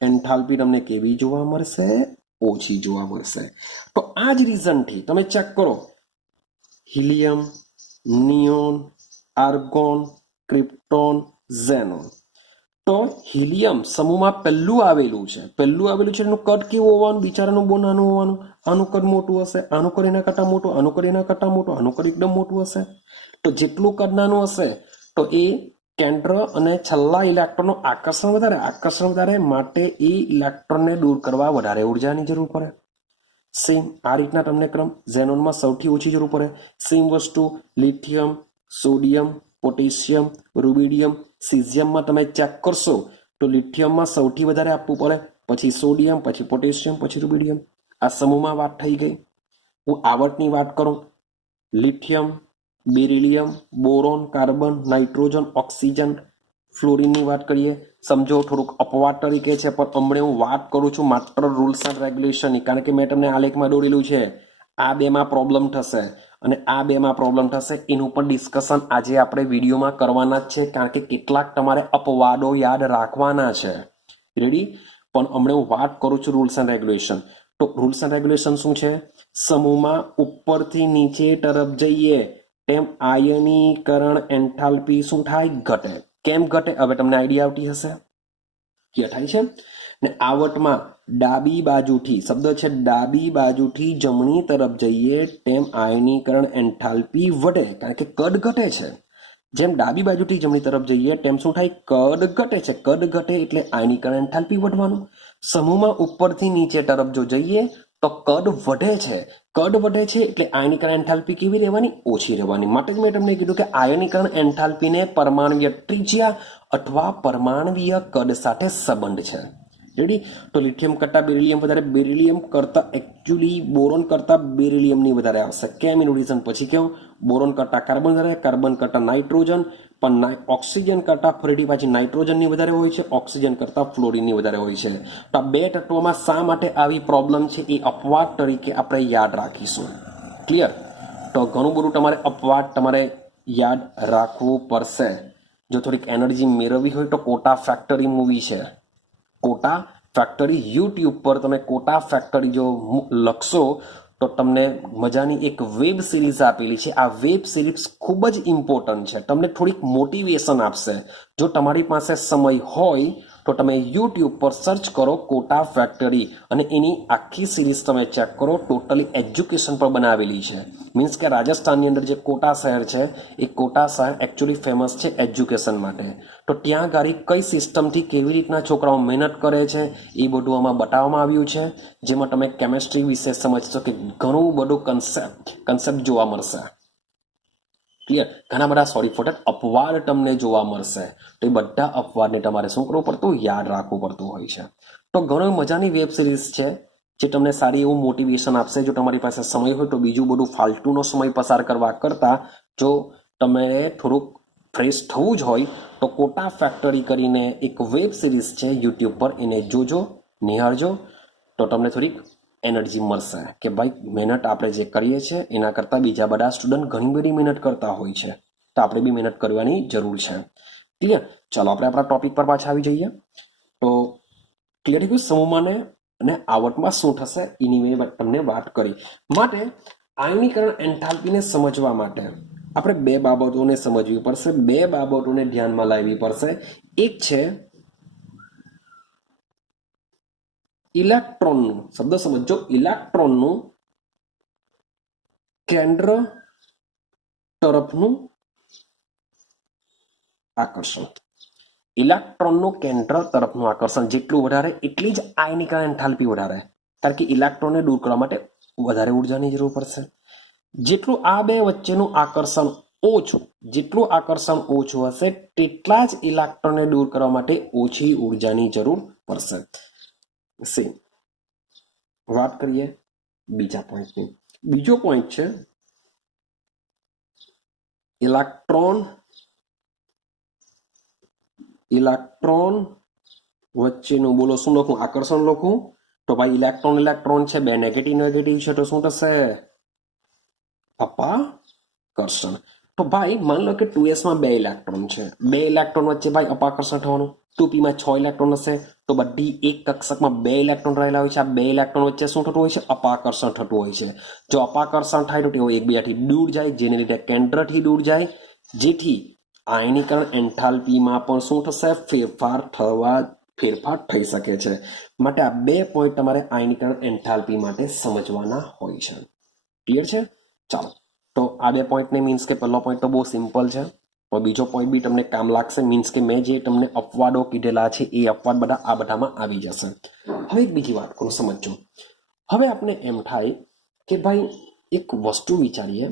એન્થાલ્પી તમને કેવી જોવા મળશે? ઓછી જોવા મળશે. તો આ જ રીઝનથી તમે ચેક કરો, helium, neon, argon, krypton, xenon. તો હિલિયમ સમૂહમાં પહેલું આવેલું છે એનું કદ કેવું હોવાનું? બિચારાનું બહુ નાનું હોવાનું. આનું કદ મોટું હશે, આનું કદ એના કરતા મોટું, આનું કદ એના કરતા મોટું, આનું કદ એકદમ મોટું હશે. તો જેટલું કદ નાનું હશે તો એ કેન્દ્ર અને છેલ્લા ઇલેક્ટ્રોનનું આકર્ષણ વધારે માટે એ ઇલેક્ટ્રોનને દૂર કરવા વધારે ઉર્જાની જરૂર પડે. સેમ આ રીતના તમને ક્રમ ઝેનોનમાં સૌથી ઓછી જરૂર પડે. સેમ વસ્તુ લિથિયમ, સોડિયમ, પોટેશિયમ, રૂબિડિયમ, સિઝિયમમાં તમે ચેક કરશો તો લિથિયમમાં સૌથી વધારે આપવું પડે, પછી સોડિયમ, પછી પોટેશિયમ, પછી રૂબિડિયમ. આ સમૂહમાં વાત થઈ ગઈ. હું આવર્તની વાત કરું, lithium, beryllium, boron, carbon, nitrogen, oxygen, ફ્લોરિનની વાત કરીએ. સમજો થોડુંક અપવાદ તરીકે છે, પણ હમણાં હું વાત કરું છું માત્ર રૂલ્સ એન્ડ રેગ્યુલેશનની, કારણ કે મેં તમને આલેખમાં દોરેલું છે. આ બેમાં પ્રોબ્લેમ થશે અને આ બેમાં પ્રોબ્લેમ થશે, એનું પણ ડિસ્કશન આજે આપણે વિડીયોમાં કરવાના જ છે, કારણ કે કેટલાક તમારે અપવાદો યાદ રાખવાના છે. રેડી? પણ હમણાં હું વાત કરું છું રૂલ્સ એન્ડ રેગ્યુલેશન. તો રૂલ્સ એન્ડ રેગ્યુલેશન શું છે? સમૂહમાં ઉપરથી નીચે તરફ જઈએ તેમ આયનીકરણ એન્થાલ્પી શું થાય? ઘટે. કેમ ઘટે? હવે તમને આઈડિયા આવતી હશે કે થાય છે. ને આવટમાં ડાબી બાજુથી, શબ્દ છે ડાબી બાજુથી જમણી તરફ જઈએ તેમ આયનીકરણ એન્થાલ્પી વધે, કારણ કે કદ ઘટે છે. જેમ ડાબી બાજુથી જમણી તરફ જઈએ તેમ શું થાય? કદ ઘટે છે. કદ ઘટે એટલે આયનીકરણ એન્થાલ્પી વધવાનું. સમૂહમાં ઉપરથી નીચે તરફ જો જઈએ તો કદ વધે છે. કદ વધે છે એટલે આયનીકરણ એન્થાલ્પી કેવી રહેવાની? ઓછી રહેવાની. માટે જ મેં તમને કીધું કે આયનીકરણ એન્થાલ્પીને પરમાણવીય ત્રિજ્યા અથવા પરમાણવીય કદ સાથે સંબંધ છે. રેડી? તો લિથિયમ કરતા બેરિલિયમ વધારે, બેરિલિયમ કરતા એકચ્યુઅલી બોરોન કરતા બેરિલિયમની વધારે આવશે. કેમ? એનું રીઝન પછી કેવું. બોરોન કરતા કાર્બન વધારે, કાર્બન કરતા નાઇટ્રોજન, પણ ઓક્સિજન કરતા ફરીથી પાછી નાઇટ્રોજનની વધારે હોય છે, ઓક્સિજન કરતા ફ્લોરિનની વધારે હોય છે. તો આ બે તત્વોમાં શા માટે આવી પ્રોબ્લેમ છે એ અપવાદ તરીકે આપણે યાદ રાખીશું. ક્લિયર? તો ઘણું બધું તમારે અપવાદ તમારે યાદ રાખવું પડશે. જો થોડીક એનર્જી મેળવવી હોય તો કોટા ફેક્ટરી મૂવી છે, કોટા ફેક્ટરી યુટ્યુબ પર તમે કોટા ફેક્ટરી જો લખશો તો તમને મજાની એક વેબ સિરીઝ આપેલી છે. આ વેબ સિરીઝ ખૂબ જ ઇમ્પોર્ટન્ટ છે, તમને થોડીક મોટિવેશન આપશે. જો તમારી પાસે સમય હોય તો તમે યુટ્યુબ પર સર્ચ કરો કોટા ફેક્ટરી અને એની આખી સિરીઝ તમે ચેક કરો. ટોટલી એજ્યુકેશન પર બનાવેલી છે. મીન્સ કે રાજસ્થાનની અંદર જે કોટા શહેર છે એ કોટા શહેર એકચ્યુઅલી ફેમસ છે એજ્યુકેશન માટે. તો ત્યાં ગાડી કઈ સિસ્ટમથી કેવી રીતના છોકરાઓ મહેનત કરે છે એ બધું આમાં બતાવવામાં આવ્યું છે. જેમાં તમે કેમેસ્ટ્રી વિશે સમજશો કે ઘણું બધું કન્સેપ્ટ જોવા મળશે. ક્લિયર? ઘણા બધા સોરી ફોર ધેટ અપવાદ તમને જોવા મળશે. તો એ બધા અપવાદને તમારે શું કરવું પડતું? યાદ રાખવું પડતું હોય છે. તો ઘણો મજાની વેબ સિરીઝ છે જે તમને સારી એવું મોટિવેશન આપશે. જો તમારી પાસે સમય હોય તો બીજું બધું ફાલતુનો સમય પસાર કરવા કરતાં જો તમે થોડુંક ફ્રેશ થવું જ હોય તો કોટા ફેક્ટરી કરીને એક વેબ સિરીઝ છે યુટ્યુબ પર, એને જોજો, નિહાળજો તો તમને થોડીક એનર્જી મળશે કે ભાઈ મહેનત આપણે જે કરીએ છીએ એના કરતાં બીજા બધા સ્ટુડન્ટ ઘણી બધી મહેનત કરતા હોય છે, તો આપણે બી મહેનત કરવાની જરૂર છે. ક્લિયર? ચાલો આપણે આપણા ટોપિક પર પાછા આવી જઈએ. તો ક્લિયર થઈ ગયું સમૂહમાં અને આવર્તમાં શું થશે એની મેં તમને વાત કરી. માટે આયનીકરણ એન્થાલ્પીને સમજવા માટે આપણે બે બાબતોને સમજવી પડશે, બે બાબતોને ધ્યાનમાં લાવવી પડશે. એક છે ઇલેક્ટ્રોનનું, શબ્દ સમજો, ઇલેક્ટ્રોનનું કેન્દ્ર તરફનું આકર્ષણ. ઇલેક્ટ્રોનનું કેન્દ્ર તરફનું આકર્ષણ જેટલું વધારે એટલી જ આયનીકરણ એન્થાલ્પી વધારે, કારણ કે ઇલેક્ટ્રોનને દૂર કરવા માટે વધારે ઉર્જાની જરૂર પડશે. જેટલું આ બે વચ્ચેનું આકર્ષણ ઓછું, જેટલું આકર્ષણ ઓછું હશે તેટલા જ ઇલેક્ટ્રોનને દૂર કરવા માટે ઓછી ઉર્જાની જરૂર પડશે. સેમ વાત કરીએ બીજા પોઈન્ટની. બીજો પોઈન્ટ છે ઇલેક્ટ્રોન વચ્ચેનું, બોલો શું લખું? આકર્ષણ લખું તો ભાઈ ઇલેક્ટ્રોન છે, બે નેગેટિવ છે તો શું થશે? અપાકર્ષણ. તો ભાઈ માન લો કે 2s માં બે ઇલેક્ટ્રોન છે, બે ઇલેક્ટ્રોન વચ્ચે ભાઈ અપાકર્ષણ થવાનું. 2p માં 6 ઇલેક્ટ્રોન હશે તો બધી એક કક્ષકમાં બે ઇલેક્ટ્રોન રહેલા હોય છે. આ બે ઇલેક્ટ્રોન વચ્ચે શું થતું હોય છે? અપાકર્ષણ થતું હોય છે. જો અપાકર્ષણ થાય તો તેઓ એકબીજાથી દૂર જાય, જેને લીધે કેન્દ્રથી દૂર જાય, જેથી આયનીકરણ એન્થાલ્પીમાં પણ શું થશે? ફેરફાર થઈ શકે છે. માટે આ બે પોઈન્ટ તમારે આયનીકરણ એન્થાલ્પી માટે સમજવાના હોય છે. ક્લિયર છે? ચાલો, તો આ બે પોઈન્ટને મીન્સ કે પહેલો પોઈન્ટ તો બહુ સિમ્પલ છે, તો બીજો પોઈન્ટ બી તમને કામ લાગશે. મીન્સ કે મેં જે તમને અપવાદો કીધેલા છે એ અપવાદ બધા આ બધામાં આવી જશે. હવે એક બીજી વાત કરું, સમજો. હવે આપણે એમ થાય કે ભાઈ એક વસ્તુ વિચારીએ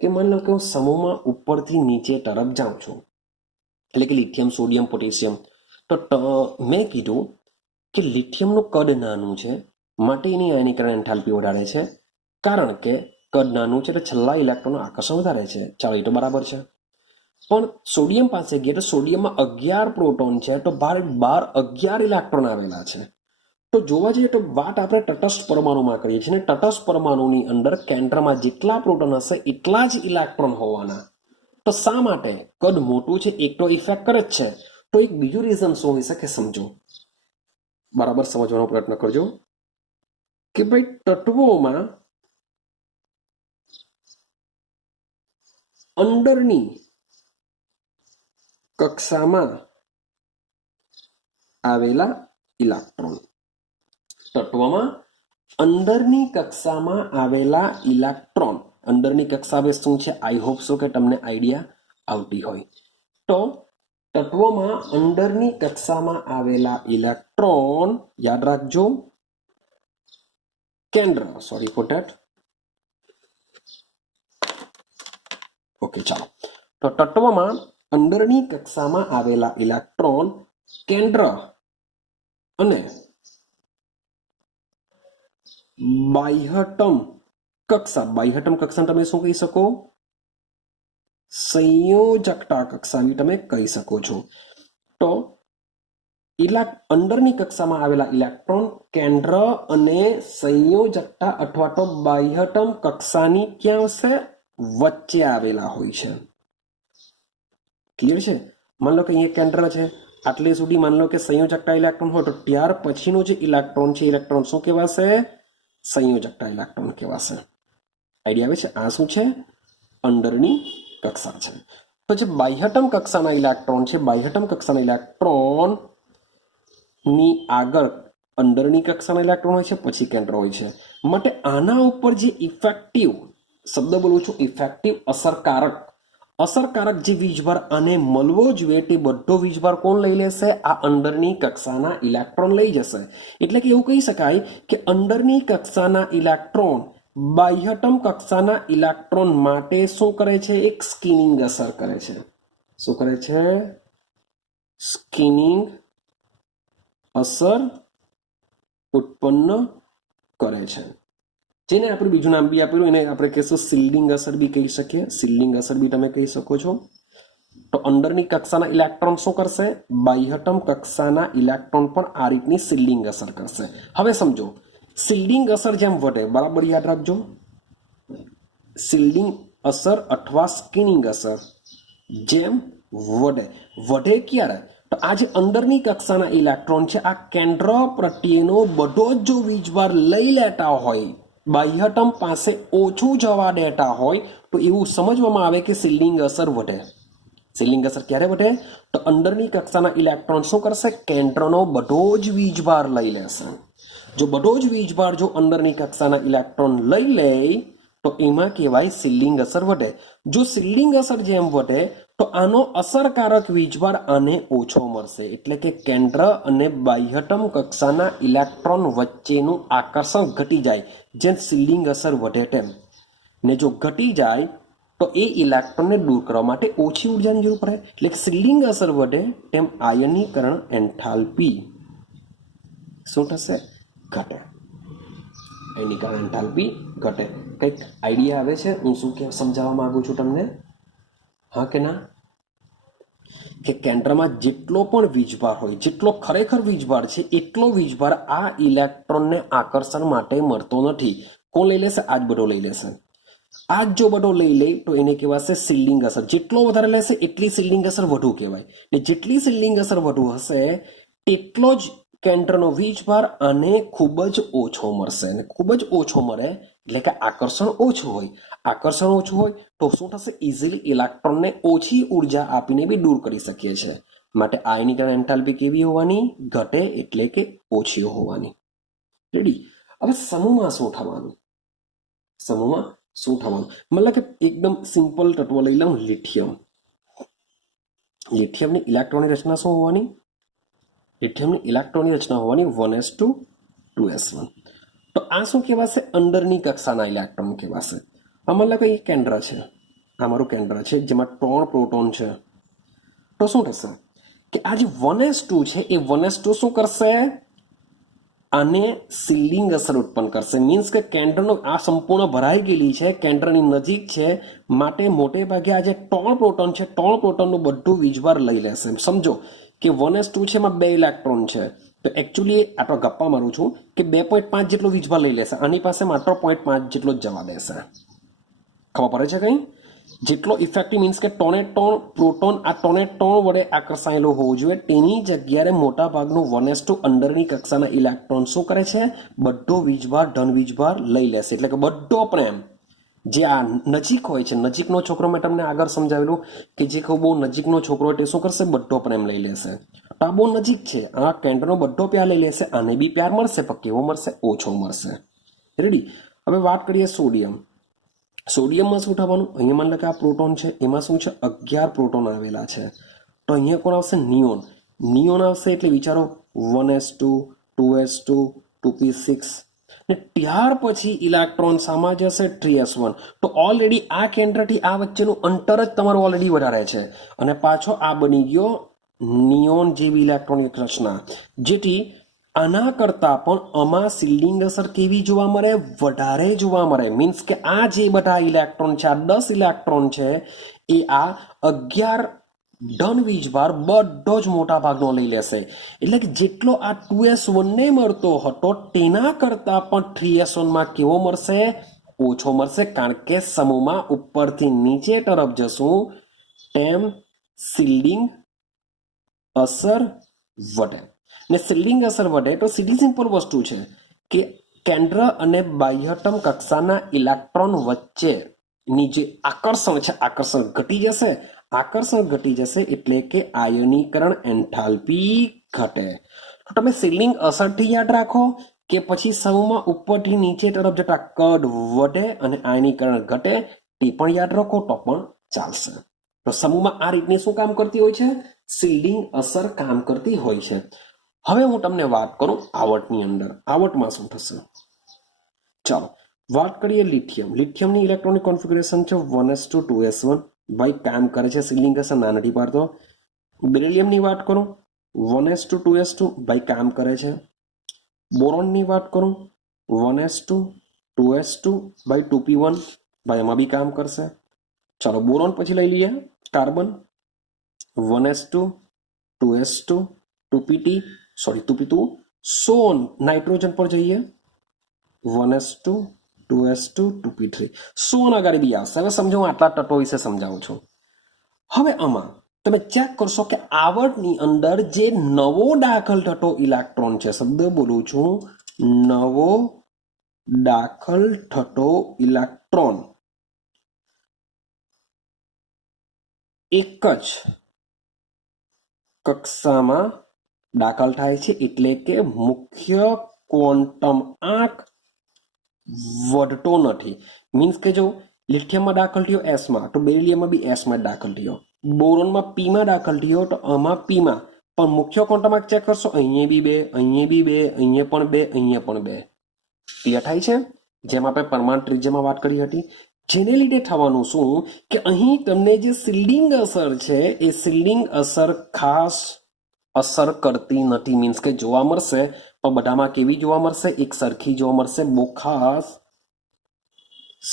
કે માની લો કે હું સમૂહમાં ઉપરથી નીચે તરફ જાઉં છું, એટલે કે લિથિયમ, સોડિયમ, પોટેશિયમ. તો મેં કીધું કે લિથિયમનું કદ નાનું છે માટે એની આયનીકરણ એન્થાલ્પી વધારે છે, કારણ કે કદ નાનું છે તો છેલ્લા ઇલેક્ટ્રોનનું આકર્ષણ વધારે છે. ચાલો, એ તો બરાબર છે. પણ સોડિયમ પાસે ગયા તો સોડિયમમાં 11 પ્રોટોન છે, તો બહાર 11 ઇલેક્ટ્રોન આવેલા છે. તો જોવા જઈએ તો વાત આપણે તટસ્થ પરમાણુમાં કરીએ છીએ, ને તટસ્થ પરમાણુની અંદર કેન્દ્રમાં જેટલા પ્રોટોન હશે એટલા જ ઇલેક્ટ્રોન હોવાના. તો શા માટે? કદ મોટું છે એક તો ઇફેક્ટ કરે જ છે, તો એક બીજું રીઝન શું હોઈ શકે સમજો, બરાબર સમજવાનો પ્રયત્ન કરજો કે ભાઈ તત્વોમાં અંદરની કક્ષામાં આવેલા ઇલેક્ટ્રોન, તત્વમાં અંદરની કક્ષામાં આવેલા ઇલેક્ટ્રોન, અંદરની કક્ષા શું છે? આઈ હોપ સો કે તમને આઈડિયા આવતી હોય. તો તત્વમાં અંદરની કક્ષામાં આવેલા ઇલેક્ટ્રોન, યાદ રાખજો, કેન્દ્ર, સોરી ફોર ધેટ. ઓકે, ચાલો. તો તત્વમાં અંદરની કક્ષામાં આવેલા ઇલેક્ટ્રોન કેન્દ્ર અને બાહ્યતમ કક્ષા, બાહ્યતમ કક્ષા તમે શું કહી શકો? સંયોજકતા કક્ષા બી તમે કહી શકો છો. તો અંદરની કક્ષામાં આવેલા ઇલેક્ટ્રોન કેન્દ્ર અને સંયોજકતા અથવા તો બાહ્યતમ કક્ષાની ક્યાં હશે? વચ્ચે આવેલા હોય છે. ક્લિયર છે? માન લો કે અહીંયા કેન્દ્ર છે આટલે સુધી માની લો કે સંયોજકતા ઇલેક્ટ્રોન હોય તો ત્યાર પછીનો જે ઇલેક્ટ્રોન છે ઇલેક્ટ્રોન શું કહેવાશે? સંયોજકતા ઇલેક્ટ્રોન કહેવાશે. આઈડિયા આવે છે? આ શું છે? અંદરની કક્ષા છે. તો જે બાહ્યતમ કક્ષાના ઇલેક્ટ્રોન છે, બાહ્યતમ કક્ષાના ઇલેક્ટ્રોન ની આગળ અંદરની કક્ષાના ઇલેક્ટ્રોન હોય છે, પછી કેન્દ્ર હોય છે. માટે આના ઉપર જે ઇફેક્ટિવ શબ્દ બોલું છું, ઇફેક્ટિવ અસરકારક જે વીજભાર આને મળવો જોઈએ તે બધો વીજભાર કોણ લઈ લેશે? આ અંદરની કક્ષાના ઇલેક્ટ્રોન લઈ જશે. એટલે કે એવું કહી શકાય કે અંદરની કક્ષાના ઇલેક્ટ્રોન બાહ્યતમ કક્ષાના ઇલેક્ટ્રોન માટે શું કરે છે? એક સ્કિનિંગ અસર કરે છે. શું કરે છે? સ્કિનિંગ અસર ઉત્પન્ન કરે છે, જેને આપણે બીજું નામ બી આપેલું, એને આપણે કહીશું શિલ્ડિંગ અસર બી કહી શકીએ. શિલ્ડિંગ અસર બી તમે કહી શકો છો. તો અંદરની કક્ષાના ઇલેક્ટ્રોન શું કરશે? બાહ્યતમ કક્ષાના ઇલેક્ટ્રોન પણ આ રીતની શિલ્ડિંગ અસર કરશે. હવે સમજો, શિલ્ડિંગ અસર જેમ વધે, બરાબર યાદ રાખજો, શિલ્ડિંગ અસર અથવા સ્કિનિંગ અસર જેમ વધે ક્યારે? તો આ જે અંદરની કક્ષાના ઇલેક્ટ્રોન છે આ કેન્દ્ર પ્રત્યેનો બધો જ જો વીજભાર લઈ લેતા હોય, બાહ્યતમ પાસે ઓછું જવા દેતા હોય, તો એવું સમજવામાં આવે કે શિલ્ડિંગ અસર વધે. શિલ્ડિંગ અસર ક્યારે વધે? તો અંદરની કક્ષાના ઇલેક્ટ્રોન શું કરશે? કેન્દ્રનો બધો જ વીજભાર લઈ લેશે. જો બધો જ વીજભાર જો અંદરની કક્ષાના ઇલેક્ટ્રોન લઈ લે તો એમાં કહેવાય શિલ્ડિંગ અસર વધે. જો શિલ્ડિંગ અસર જેમ વધે તો આનો અસરકારક વીજભાર આને ઓછો મળશે. એટલે કે કેન્દ્ર અને બાહ્યતમ કક્ષાના ઇલેક્ટ્રોન વચ્ચેનું આકર્ષણ ઘટી જાય, જેમ શિલ્ડિંગ અસર વધે તેમ. ને જો ઘટી જાય તો એ ઇલેક્ટ્રોનને દૂર કરવા માટે ઓછી ઉર્જાની જરૂર પડે. એટલે કે શિલ્ડિંગ અસર વધે તેમ આયનીકરણ એન્થાલ્પી શું થશે? ઘટે. આયનીકરણ એન્થાલ્પી ઘટે. કંઈક આઈડિયા આવે છે હું શું કે સમજાવવા માંગુ છું તમને? હા કે ના? કે કેન્દ્રમાં જેટલો પણ વીજભાર હોય, જેટલો ખરેખર વીજભાર છે એટલો વીજભાર આ ઇલેક્ટ્રોનને આકર્ષણ માટે મળતો નથી. કોણ લઈ લેશે? આ જ બધો લઈ લેશે. આ જ જો બધો લઈ લે તો એને કહેવાશે શિલ્ડિંગ અસર. જેટલો વધારે લેશે એટલી શિલ્ડિંગ અસર વધુ કહેવાય. ને જેટલી શિલ્ડિંગ અસર વધુ હશે તેટલો જ કેન્દ્રનો વીજભાર આને ખૂબ જ ઓછો મળશે. અને ખૂબ જ ઓછો મળે એટલે કે આકર્ષણ ઓછું હોય. આકર્ષણ ઓછું હોય તો શું થશે? ઇઝીલી ઇલેક્ટ્રોનને ઓછી ઉર્જા આપીને બી દૂર કરી શકીએ છીએ. માટે આયનીકરણ એન્થાલ્પી કેવી હોવાની? ઘટે એટલે કે ઓછી હોવાની. રેડી? હવે સમૂહમાં શું થવાનું? સમૂહમાં શું થવાનું? મતલબ કે એકદમ સિમ્પલ તત્વ લઈ લઉં, લિથિયમ. લિથિયમની ઇલેક્ટ્રોનની રચના શું હોવાની? લિથિયમની ઇલેક્ટ્રોનની રચના હોવાની 1s2 2s1. તો આ શું કહેવાશે? અંદરની કક્ષાના ઇલેક્ટ્રોન કહેવાશે. આ મતલબ કે કેન્દ્ર છે, આ મારું કેન્દ્ર છે જેમાં 3 પ્રોટોન છે. તો શું થશે કે આ જે 1s2 છે એ 1s2 શું કરશે? આને શિલ્ડિંગ અસર ઉત્પન્ન કરશે. મીન્સ કે કેન્દ્રનો આ સંપૂર્ણ ભરાઈ ગયેલી છે, કેન્દ્રની નજીક છે, માટે મોટે ભાગે આ જે 3 પ્રોટોન છે 3 પ્રોટોનનું બધું વીજભાર લઈ લેશે. સમજો કે 1s2 છે એમાં 2 ઇલેક્ટ્રોન છે, તો એકચ્યુઅલી આ તો ગપ્પા મારું છું કે 2.5 જેટલો વીજભાર લઈ લેશે. આની પાસે માત્ર 0.5 જેટલો જ જવા દેશે. ખબર પડે છે કંઈ? જેટલો ઇફેક્ટિવ મીન્સ કે 3 પ્રોટોન આ 3 વડે આકર્ષાયેલો હોવો જોઈએ તેની જગ્યાએ મોટા ભાગનું 1s2 અંદરની કક્ષાના ઇલેક્ટ્રોન શું કરે છે? બધો વીજભાર, ધન વીજભાર લઈ લેશે. એટલે કે બધો પ્રેમ જે આ નજીક હોય છે, નજીકનો છોકરો મેં તમને આગળ સમજાવેલું કે જે બહુ નજીકનો છોકરો હોય તે શું કરશે? બધો પ્રેમ લઈ લેશે. તો આ બહુ નજીક છે, આ કેન્દ્રનો બધો પ્યાર લઈ લેશે. આને બી પ્યાર મળશે પણ કેવો મળશે? ઓછો મળશે. રેડી? હવે વાત કરીએ સોડિયમ. સોડિયમમાં શું થવાનું? અહીંયા માની લો કે આ પ્રોટોન છે, એમાં શું છે? 11 પ્રોટોન આવેલા છે. તો અહીંયા કોણ આવશે? નિયોન. નિયોન આવશે એટલે વિચારો 1s2 2s2 2p6 ને ત્યાર પછી ઇલેક્ટ્રોન સામા જશે 3s1. તો ઓલરેડી આ કેન્દ્રથી આ વચ્ચેનું અંતર જ તમારું ઓલરેડી વધારે છે અને પાછો આ બની ગયો નિયોન જેવી ઇલેક્ટ્રોનિક રચના. જેથી આના કરતા પણ આમાં શિલ્ડિંગ અસર કેવી જોવા મળે? વધારે જોવા મળે. મીન્સ કે આ જે બધા ઇલેક્ટ્રોન છે, આ 10 ઇલેક્ટ્રોન છે એ આ 11 ધન વીજભાર બધો જ મોટા ભાગનો લઈ લેશે. એટલે કે જેટલો આ 2s1 ને મળતો હતો તેના કરતા પણ 3s1 માં કેવો મળશે? ઓછો મળશે. કારણ કે સમૂહમાં ઉપરથી નીચે તરફ જશું તેમ શિલ્ડિંગ અસર વધે ને શિલ્ડિંગ અસર વધે તો સીધી સિમ્પલ વસ્તુ છે કે કેન્દ્ર અને બાહ્યતમ કક્ષાના ઇલેક્ટ્રોન વચ્ચેની જે આકર્ષણ છે આકર્ષણ ઘટી જશે. આકર્ષણ ઘટી જશે એટલે કે આયનીકરણ એન્થાલ્પી ઘટે. તો તમે શિલ્ડિંગ અસરથી યાદ રાખો કે પછી સમૂહમાં ઉપરથી નીચે તરફ જતા કદ વધે અને આયનીકરણ ઘટે તે પણ યાદ રાખો તો પણ ચાલશે. તો સમૂહમાં આ રીતની શું કામ કરતી હોય છે? શિલ્ડિંગ અસર કામ કરતી હોય છે. હવે હું તમને વાત કરું આવર્તની અંદર આવર્તમાં શું થશે. ચાલો વાત કરીએ લિથિયમ. લિથિયમની ઇલેક્ટ્રોનિક કોન્ફિગરેશન છે 1s2 ભાઈ કામ કરે છે શિલ્ડિંગ અસર ના નથી પાડતો. બેરિલિયમની વાત કરું 1s2 ભાઈ કામ કરે છે. બોરોનની વાત કરું 1s2 ભાઈ 2p1 ભાઈ એમાં બી કામ કરશે. ચાલો બોરોન પછી લઈ લઈએ કાર્બન 1s2 2p2 સોન નાઇટ્રોજન પર જઈએ 1s2 2p3 સોન આગળ બી આવશે. હવે સમજો હું આટલા તત્વો વિશે સમજાવું છું. હવે આમાં તમે ચેક કરશો કે આવર્તની અંદર જે નવો દાખલ થતો ઇલેક્ટ્રોન છે, શબ્દ બોલું છું નવો દાખલ થતો ઇલેક્ટ્રોન એક જ કક્ષામાં દાખલ થાય છે એટલે કે મુખ્ય ક્વોન્ટમ આંક વધતો નથી. મીન્સ કે જો લિથિયમમાં દાખલ થયો એસમાં તો બેરિલિયમમાં બી એસમાં દાખલ થયો. બોરોનમાં પીમાં દાખલ થયો તો આમાં પીમાં પણ મુખ્ય ક્વોન્ટમ આંક ચેક કરશો અહીંયા બી બે, અહીંયા બી બે, અહીંયા પણ બે, અહીંયા પણ બે. ક્લિયર થાય છે? જેમ આપણે પરમાણુ ત્રિજ્યામાં વાત કરી હતી. જેને લીધે થવાનું શું કે અહીં તમને જે શિલ્ડિંગ અસર છે એ શિલ્ડિંગ અસર ખાસ અસર કરતી નથી. મીન્સ કે જોવા મળશે પણ બધામાં કેવી જોવા મળશે? એક સરખી જોવા મળશે. બહુ ખાસ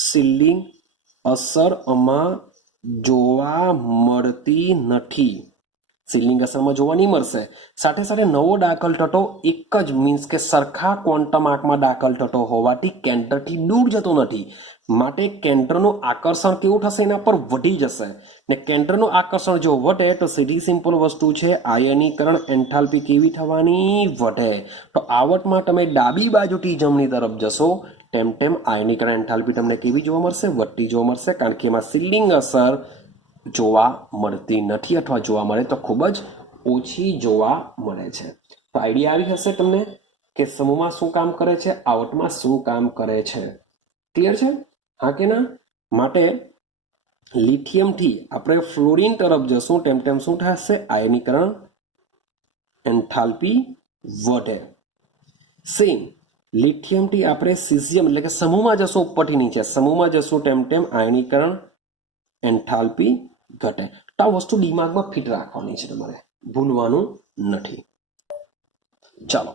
શિલ્ડિંગ અસર આમાં જોવા મળતી નથી. શિલ્ડિંગ અસરમાં જોવા નહીં મળશે. સાથે સાથે નવો દાખલ થતો એક જ મીન્સ કે સરખા ક્વોન્ટમ આંકમાં દાખલ થતો હોવાથી કેન્દ્રથી દૂર જતો નથી. માટે કેન્દ્રનું આકર્ષણ કેવું થશે? એના પર વધી જશે. ને કેન્દ્રનું આકર્ષણ જો વધે તો સીધી સિમ્પલ વસ્તુ છે આયનીકરણ એન્થાલ્પી કેવી થવાની? વધે. તો આવર્તમાં તમે ડાબી બાજુથી જમણી તરફ જશો તેમ તેમ આયનીકરણ એન્થાલ્પી તમને કેવી જોવા મળશે? વધતી જોવા મળશે. કારણ કે એમાં શિલ્ડિંગ અસર જોવા મળતી નથી અથવા જોવા મળે તો ખૂબ જ ઓછી જોવા મળે છે. તો આઈડિયા આવી હશે તમને કે સમૂહમાં શું કામ કરે છે, આવર્તમાં શું કામ કરે છે. ક્લિયર છે? હા કે ના? માટે લિથિયમથી આપણે ફ્લોરિન તરફ જશું તેમ તેમ શું થશે? આયનીકરણ એન્થાલ્પી વધે. સેમ લિથિયમથી આપણે સીઝિયમ એટલે કે સમૂહમાં જશું ઉપરથી નીચે, સમૂહમાં જશું તેમ તેમ આયનીકરણ એન્થાલ્પી ઘટે. તો આ વસ્તુ દિમાગમાં ફિટ રાખવાની છે, તમારે ભૂલવાનું નથી. ચાલો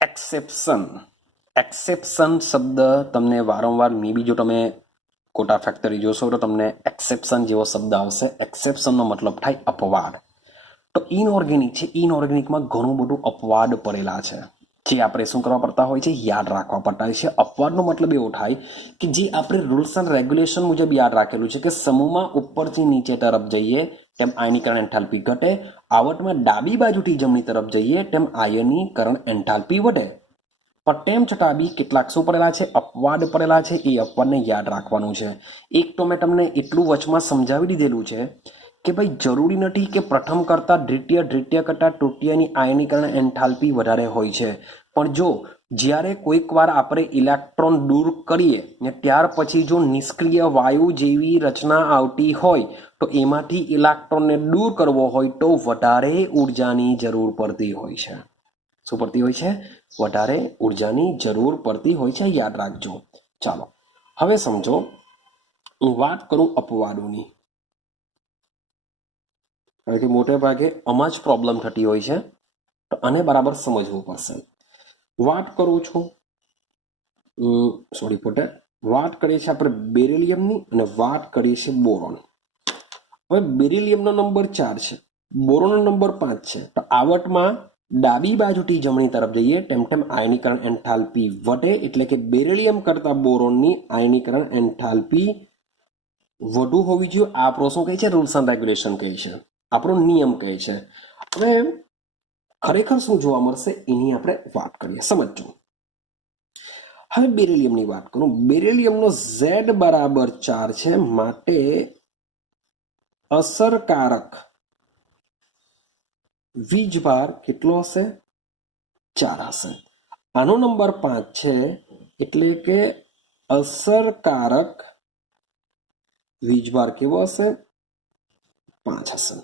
એક્સેપ્શન. એક્સેપ્શન શબ્દ તમને વારંવાર મે બી જો તમે કોટા ફેક્ટરી જોશો તો તમને એક્સેપ્શન જેવો શબ્દ આવશે. એક્સેપ્શનનો મતલબ થાય અપવાદ. તો ઇનઓર્ગેનિક છે, ઇનઓર્ગેનિકમાં ઘણું બધું અપવાદ પડેલા છે જે આપણે શું કરવા પડતા હોય છે? યાદ રાખવા પડતા હોય છે. અપવાદનો મતલબ એવો થાય કે જે આપણે રૂલ્સ એન્ડ રેગ્યુલેશન મુજબ યાદ રાખેલું છે કે સમૂહમાં ઉપરથી નીચે તરફ જઈએ તેમ આયનીકરણ એન્થાલ્પી ઘટે. આવર્તમાં ડાબી બાજુથી જમણી તરફ જઈએ તેમ આયનીકરણ એન્થાલ્પી વધે. પણ તેમ છતાં બી કેટલાક શું પડેલા છે? અપવાદ પડેલા છે. એ અપવાદને યાદ રાખવાનું છે. એક તો મેં તમને એટલું વચમાં સમજાવી દીધેલું છે કે ભાઈ જરૂરી નથી કે પ્રથમ કરતા દ્વિતીય, દ્વિતીય કરતા તૃતીયની આયનીકરણ એન્થાલ્પી વધારે હોય છે. પણ જો જ્યારે કોઈક વાર આપણે ઇલેક્ટ્રોન દૂર કરીએ ને ત્યાર પછી જો નિષ્ક્રિય વાયુ જેવી રચના આવતી હોય તો એમાંથી ઇલેક્ટ્રોનને દૂર કરવો હોય તો વધારે ઉર્જાની જરૂર પડતી હોય છે. શું પડતી હોય છે? વધારે ઉર્જાની જરૂર પડતી હોય છે. યાદ રાખજો. ચાલો હવે સમજો, હું વાત કરું અપવાદોની. કારણ કે મોટે ભાગે આમાં જ પ્રોબ્લેમ થતી હોય છે તો આને બરાબર સમજવું પડશે. વાત કરું છું વાત કરીએ છીએ આપણે બેરિલિયમની અને વાત કરીએ છીએ બોરોન. હવે બેરિલિયમનો નંબર 4 છે, બોરોનનો નંબર 5 છે. તો આવર્તમાં ડાબી બાજુથી જમણી તરફ જઈએ તેમ તેમ આયનીકરણ એન્થાલ્પી વધે. એટલે કે બેરિલિયમ કરતા બોરોનની આયનીકરણ એન્થાલ્પી વધુ હોવી જોઈએ. આપણો શું કહે છે? રૂલ્સ એન્ડ રેગ્યુલેશન કહે છે, આપણો નિયમ કહે છે. હવે ખરેખર શું જોવા મળશે એની આપણે વાત કરીએ, સમજો. હવે બેરિલિયમની વાત કરું. બેરિલિયમનો Z બરાબર 4 છે, માટે અસરકારક વીજભાર કેટલો હશે? 4 હશે. આનો નંબર 5 છે, એટલે કે અસરકારક વીજભાર કેવો હશે? 5 હશે.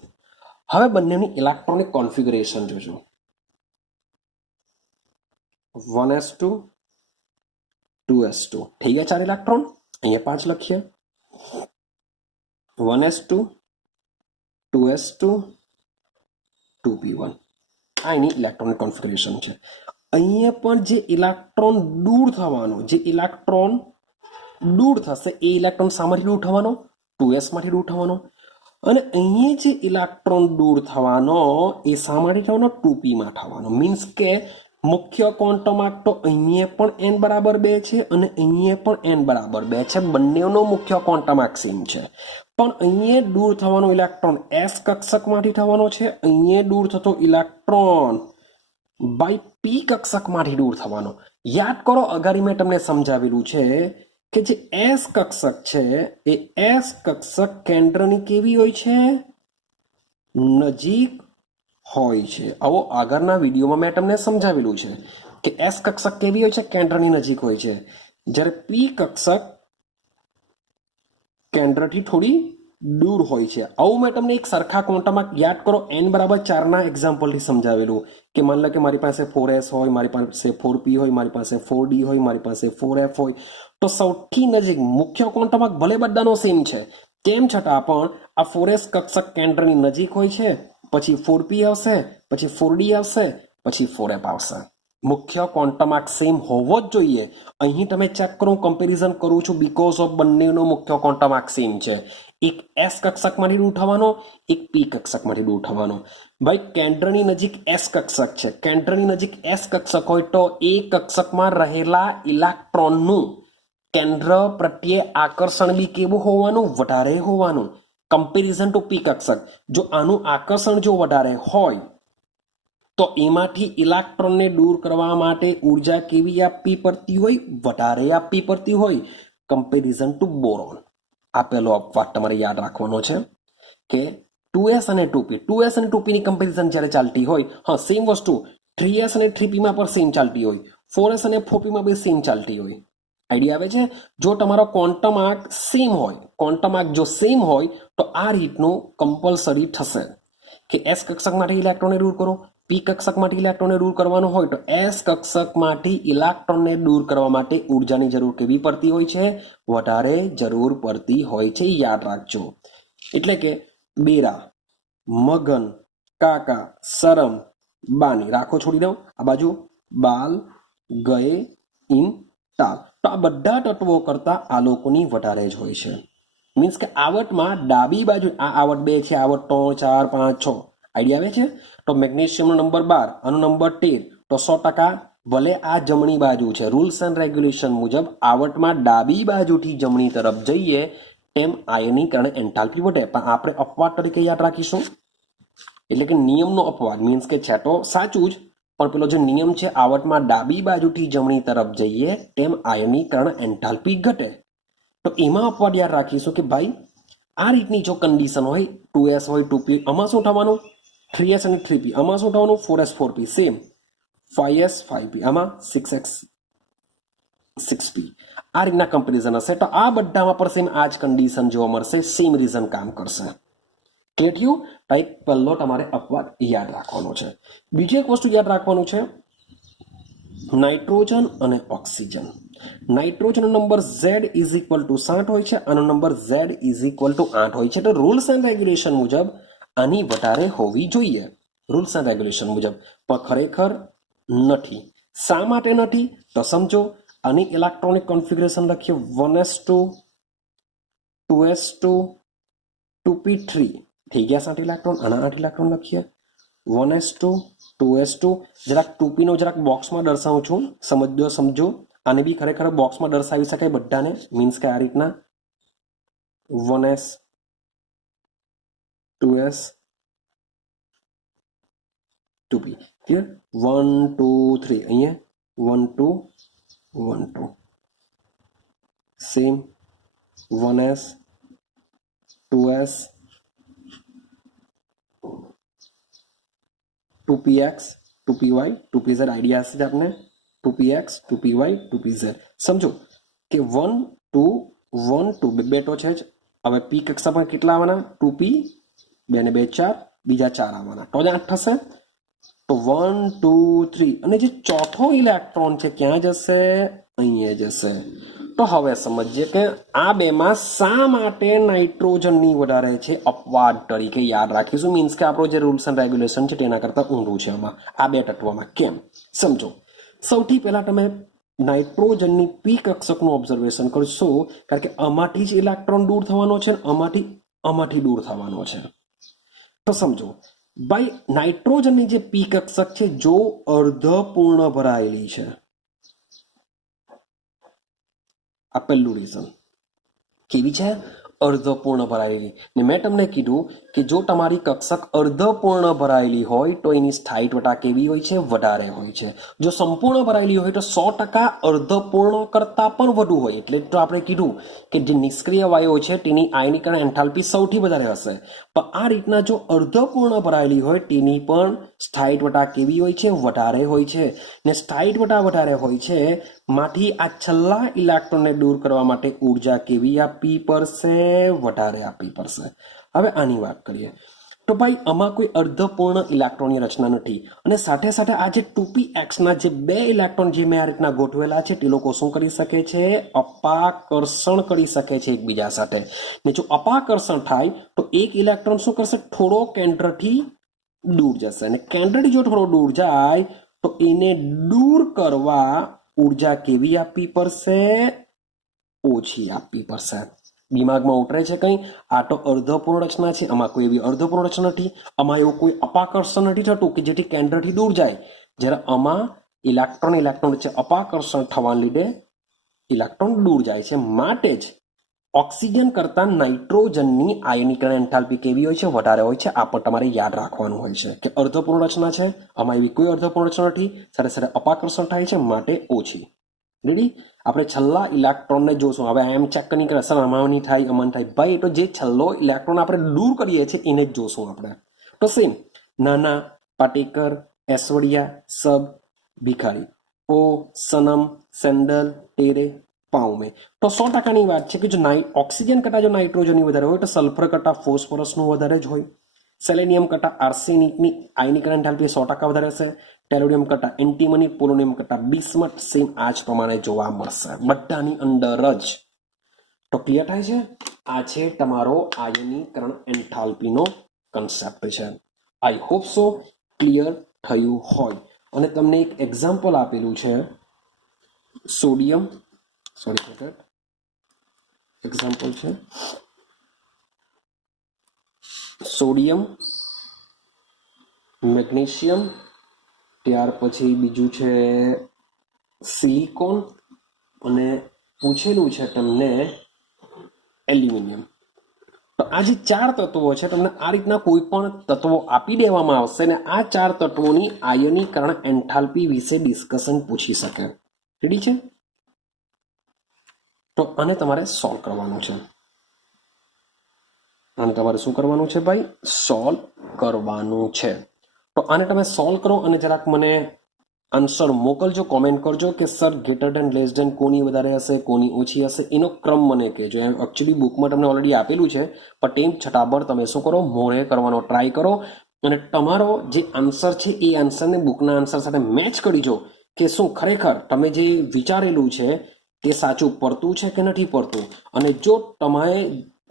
હવે બંનેની ઇલેક્ટ્રોનિક કોન્ફિગરેશન જોજો. 1s2 2s2 થઈ ગયા 4 ઇલેક્ટ્રોન. અહીંયા 5 લખીએ. 1s2 2s2 2p1. આ એની ઇલેક્ટ્રોનિક કોન્ફિગરેશન છે. અહીંયા પણ જે ઇલેક્ટ્રોન દૂર થવાનો, જે ઇલેક્ટ્રોન દૂર થશે એ ઇલેક્ટ્રોન શામાંથી દૂર થવાનો? 2s માંથી દૂર થવાનો. અને અહીંયા જે ઇલેક્ટ્રોન દૂર થવાનો એ શામાંથી થવાનો? 2p માં થવાનો. મીન્સ કે મુખ્ય ક્વોન્ટમ આંક તો અહીંયા પણ n બરાબર 2 છે અને અહીંયા પણ n બરાબર 2 છે. બંનેનો મુખ્ય ક્વોન્ટમ આંક સેમ છે. પણ અહીંયા દૂર થવાનો ઇલેક્ટ્રોન s કક્ષકમાંથી થવાનો છે. અહીંયા દૂર થતો ઇલેક્ટ્રોન બાય p કક્ષકમાંથી દૂર થવાનો. યાદ કરો, અગાડી મેં તમને સમજાવેલું છે કે જે s કક્ષક છે એ s કક્ષક કેન્દ્રની કેવી હોય છે? નજીક હોય છે. આવો આગળના વિડીયોમાં મેં તમને સમજાવેલું છે કે s કક્ષક કેવી હોય છે? કેન્દ્રની નજીક હોય છે. જ્યારે p કક્ષક કેન્દ્રથી થોડી દૂર હોય છે. આવું મેં તમને એક સરખા ક્વોન્ટમમાં યાદ કરો n બરાબર 4 ના એક્ઝામ્પલથી સમજાવેલું કે માની લો કે મારી પાસે 4s હોય, મારી પાસે 4p હોય, મારી પાસે 4d હોય, મારી પાસે 4f હોય, તો સૌથી નજીક મુખ્ય ક્વોન્ટમમાં ભલે બધાનો સેમ છે, તેમ છતાં પણ આ 4s કક્ષક કેન્દ્રની નજીક હોય છે. પછી 4p આવશે, પછી 4d આવશે, પછી 4f આવશે. મુખ્ય ક્વોન્ટમ આંક સેમ હોવો જ જોઈએ. અહીં તમે ચેક કરો, કમ્પેરિઝન કરું છું બીકોઝ ઓફ બંનેનો મુખ્ય ક્વોન્ટમ આંક સેમ છે. એક s કક્ષકમાંથી દૂર થવાનો, એક p કક્ષકમાંથી દૂર થવાનો. ભાઈ કેન્દ્રની નજીક s કક્ષક છે, કેન્દ્રની નજીક s કક્ષક હોય તો એ કક્ષકમાં રહેલા ઇલેક્ટ્રોનનું કેન્દ્ર પ્રત્યે આકર્ષણ બી કેવું હોવાનું? વધારે હોવાનું. કમ્પેરિઝન ટુ p કક્ષક. જો આનું આકર્ષણ જો વધારે હોય તો એમાંથી ઇલેક્ટ્રોનને દૂર કરવા માટે ઉર્જા કેવી આપવી પડતી હોય? વધારે આપવી પડતી હોય. Comparison two boron. આ પહેલો અપવાદ તમારે યાદ રાખવાનો છે કે 2s અને 2p, 2s અને 2p ની કમ્પેરિઝન જ્યારે ચાલતી હોય, હા સેમ વસ્તુ 3s અને 3p માં પણ સેમ ચાલતી હોય, 4s અને 4p માં બી સેમ ચાલતી હોય. આઈડિયા આવે છે? જો તમારો ક્વોન્ટમ આંક સેમ હોય, ક્વોન્ટમ આંક જો સેમ હોય તો આ રીતનું કમ્પલસરી થશે કે s કક્ષકમાંથી ઇલેક્ટ્રોનને દૂર કરો, p કક્ષકમાંથી ઇલેક્ટ્રોનને દૂર કરવાનો હોય તો s કક્ષકમાંથી ઇલેક્ટ્રોનને દૂર કરવા માટે ઉર્જાની જરૂર કેવી પડતી હોય છે? વધારે જરૂર પડતી હોય છે. યાદ રાખજો. એટલે કે બેરા, મગન, કાકા, સરમ, બાની રાખો, છોડી દઉં આ બાજુ, બાલ, ગયે, ઇન, તાલ. તો આ બધા તત્વો કરતા આ લોકોની વધારે જ હોય છે. મીન્સ કે આવટમાં ડાબી બાજુ આ આવટ 2 છે, આવટ 3 4 5 6. આઈડિયા આવે છે? તો મેગ્નેશિયમનો નંબર 12, આનો નંબર 13, તો 100%. ભલે આ જમણી બાજુ છે, રૂલ્સ એન્ડ રેગ્યુલેશન મુજબ આવટમાં ડાબી બાજુથી જમણી તરફ જઈએ તેમ આયનીકરણ એન્થાલ્પી વધે. પણ આપણે અપવાદ તરીકે યાદ રાખીશું. એટલે કે નિયમનો અપવાદ મીન્સ કે છે તો સાચું જ, પણ પેલો જે નિયમ છે આવટમાં ડાબી બાજુથી જમણી તરફ જઈએ તેમ આયનીકરણ એન્થાલ્પી ઘટે. તો એમાં અપવાદ યાદ રાખીશું કે ભાઈ આ રીતની જો કન્ડિશન હોય, 2s હોય 2p, આમાં શું થવાનું? 3s અને 3p. આમાં શું થવાનું? 4s 4p same, 5s 5p, આમાં 6x 6p. આ રીતના કમ્પેરિઝન હશે. તો આ બધામાં પણ સેમ આ જ કન્ડિશન જોવા મળશે, સેમ રીઝન કામ કરશે. ક્લિયર થયું? એક પહેલો તમારે અપવાદ યાદ રાખવાનો છે. બીજી એક વસ્તુ યાદ રાખવાનું છે, નાઇટ્રોજન અને ઓક્સિજન. નાઇટ્રોજનનો number Z is equal to 60 હોય છે, આનો number Z is equal to 8 હોય છે. તો રૂલ્સ એન્ડ રેગ્યુલેશન મુજબ આની વધારે હોવી જોઈએ, રૂલ્સ એન્ડ રેગ્યુલેશન મુજબ, પણ ખરેખર નથી. શા માટે નથી? તો સમજો. આની ઇલેક્ટ્રોનિક કોન્ફિગરેશન લખીએ, 1s2 2s2 2p3 થઈ ગયા 60 ઇલેક્ટ્રોન. આના 8 ઇલેક્ટ્રોન લખીએ, 1s2 2s2. જરાક 2p નો જરાક બોક્સમાં દર્શાવું છું, સમજો. આને બી ખરેખર બોક્સમાં દર્શાવી શકાય બધાને. મીન્સ કે આ રીતના 1s 2s 2p. ક્લિયર? 1 2 3 અહીંયા 1 2 1 2 same 1s 2s 2px 2py 2pz idea હશે આપને 2px 2py 2pz. સમજો કે 1 2 1 2 બે તો છે જ. હવે પી કક્ષામાં કેટલા આવવાના? 2p 2 ને 2 4 બીજા 4 આવવાના તો જ 8 થશે. તો 1 2 3 અને જે ચોથો ઇલેક્ટ્રોન છે ક્યાં જશે? અહીંયા જશે. તો હવે સમજીએ કે આ બેમાં શા માટે નાઇટ્રોજનની વધારે છે અપવાદ તરીકે યાદ રાખીશું. મીન્સ કે આપણો જે રૂલ્સ એન્ડ રેગ્યુલેશન છે તેના કરતાં ઊંધું છે આમાં આ બે તત્વોમાં. કેમ? સમજો. સૌથી પહેલા તમે નાઇટ્રોજનની પી કક્ષકનું ઓબ્ઝર્વેશન કરશો, કારણ કે આમાંથી જ ઇલેક્ટ્રોન દૂર થવાનો છે અને આમાંથી દૂર થવાનો છે. તો સમજો ભાઈ, નાઇટ્રોજનની જે પી કક્ષક છે જો અર્ધપૂર્ણ ભરાયેલી છે, આ પહેલું રીઝન. કેવી છે? અર્ધપૂર્ણ ભરાયેલી. ને મેં તમને કીધું કે જો તમારી કક્ષક અર્ધપૂર્ણ ભરાયેલી હોય તો એની સ્થાયિત્વતા કેવી હોય છે? વધારે હોય છે. જો સંપૂર્ણ ભરાયેલી હોય તો 100% અર્ધપૂર્ણ કરતાં પણ વધુ હોય. એટલે તો આપણે કીધું કે જે નિષ્ક્રિય વાયુઓ છે તેની આયનીકરણ એન્થાલ્પી સૌથી વધારે હશે. પણ આ રીતના જો અર્ધપૂર્ણ ભરાયેલી હોય તેની પણ સ્થાયિત્વતા કેવી હોય છે? વધારે હોય છે. ને સ્થાયિત્વતા વધારે હોય છે માંથી આ છેલ્લા ઇલેક્ટ્રોનને દૂર કરવા માટે ઉર્જા કેવી આપવી પડશે? વધારે આપવી પડશે. હવે આની વાત કરીએ તો ભાઈ આમાં કોઈ અર્ધપૂર્ણ ઇલેક્ટ્રોનની રચના નથી. અને સાથે સાથે આ જે 2px ના જે બે ઇલેક્ટ્રોન જે મેં આ રીતના ગોઠવેલા છે તે લોકો શું કરી શકે છે? અપાકર્ષણ કરી શકે છે એકબીજા સાથે. ને જો અપાકર્ષણ થાય તો એક ઇલેક્ટ્રોન શું કરશે? થોડો કેન્દ્રથી દૂર જશે. અને કેન્દ્રથી જો થોડો દૂર જાય તો એને દૂર કરવા ઉર્જા કેવી આપવી પડશે? ઓછી આપવી પડશે. દિમાગમાં ઉતરે છે કંઈ? આ તો અર્ધપૂર્ણ રચના છે, આમાં કોઈ એવી અર્ધપૂર્ણ રચના નથી, આમાં એવું કોઈ અપાકર્ષણ નથી થતું કે જેથી કેન્દ્રથી દૂર જાય. જ્યારે આમાં ઇલેક્ટ્રોન વચ્ચે અપાકર્ષણ થવાને લીધે ઇલેક્ટ્રોન દૂર જાય છે. માટે જ ઓક્સિજન કરતાં નાઇટ્રોજનની આયનીકરણ એન્થાલ્પી કેવી હોય છે? વધારે હોય છે. આ પણ તમારે યાદ રાખવાનું હોય છે કે અર્ધપૂર્ણ રચના છે, આમાં એવી કોઈ અર્ધપૂર્ણ રચના નથી, સાથે સાથે અપાકર્ષણ થાય છે માટે ઓછી. રેડી? આપણે છેલ્લા ઇલેક્ટ્રોનને જોશું. હવે એમ ચેક નહીં કરે સર આમાં નહીં થાય અમન થાય. ભાઈ એ તો જે છેલ્લો ઇલેક્ટ્રોન આપણે દૂર કરીએ છીએ એને જ જોશું આપણે. તો સેમ નાના, પાટેકર, એસવડિયા, સબ, ભિખારી, ઓ, સનમ, સેન્ડલ, ટેરે, પાઉમે. તો 100%ની વાત છે કે જો ઓક્સિજન કરતાં જો નાઇટ્રોજનની વધારે હોય તો સલ્ફર કરતાં ફોસ્ફરસનું વધારે જ હોય. સેલેનિયમ કરતાં આર્સેનિકની આયનીકરણ એન્થાલ્પી 100% વધારે હશે. ટેલોડિયમ કરતાં એન્ટીમની, પોલોનિયમ કરતાં બિસ્મથ સેમ આ જ પ્રમાણે જોવા મળશે બધાની અંદર જ. તો ક્લિયર થાય છે? આ છે તમારો આયનીકરણ એન્થાલ્પીનો કન્સેપ્ટ છે. આઈ હોપ સો ક્લિયર થયું હોય. અને તમને એક એક્ઝામ્પલ આપેલું છે સોડિયમ, એક્ઝામ્પલ છે સોડિયમ, મેગ્નેશિયમ, ત્યાર પછી બીજું છે સિલિકોન અને પૂછેલું છે તમને એલ્યુમિનિયમ. તો આ જે 4 તત્વો છે તમને આ રીતના કોઈ પણ તત્વો આપી દેવામાં આવશે ને આ 4 તત્વોની આયનીકરણ એન્થાલ્પી વિશે ડિસ્કશન પૂછી શકે. રેડી છે? તો આને તમારે સોલ્વ કરવાનું છે. આને તમારે શું કરવાનું છે ભાઈ? સોલ્વ કરવાનું છે. તો આને તમે સોલ્વ કરો અને જરાક મને આન્સર મોકલજો, કોમેન્ટ કરજો કે sir greater than less than કોની વધારે હશે, કોની ઓછી હશે, એનો ક્રમ મને કહેજો. એમ એકચ્યુઅલી બુકમાં તમને ઓલરેડી આપેલું છે પણ તેમ છતાં પણ તમે શું કરો? મોરે કરવાનો ટ્રાય કરો અને તમારો જે આન્સર છે એ આન્સરને બુકના આન્સર સાથે મેચ કરી જો કે શું ખરેખર તમે જે વિચારેલું છે તે સાચું પડતું છે કે નથી પડતું. અને જો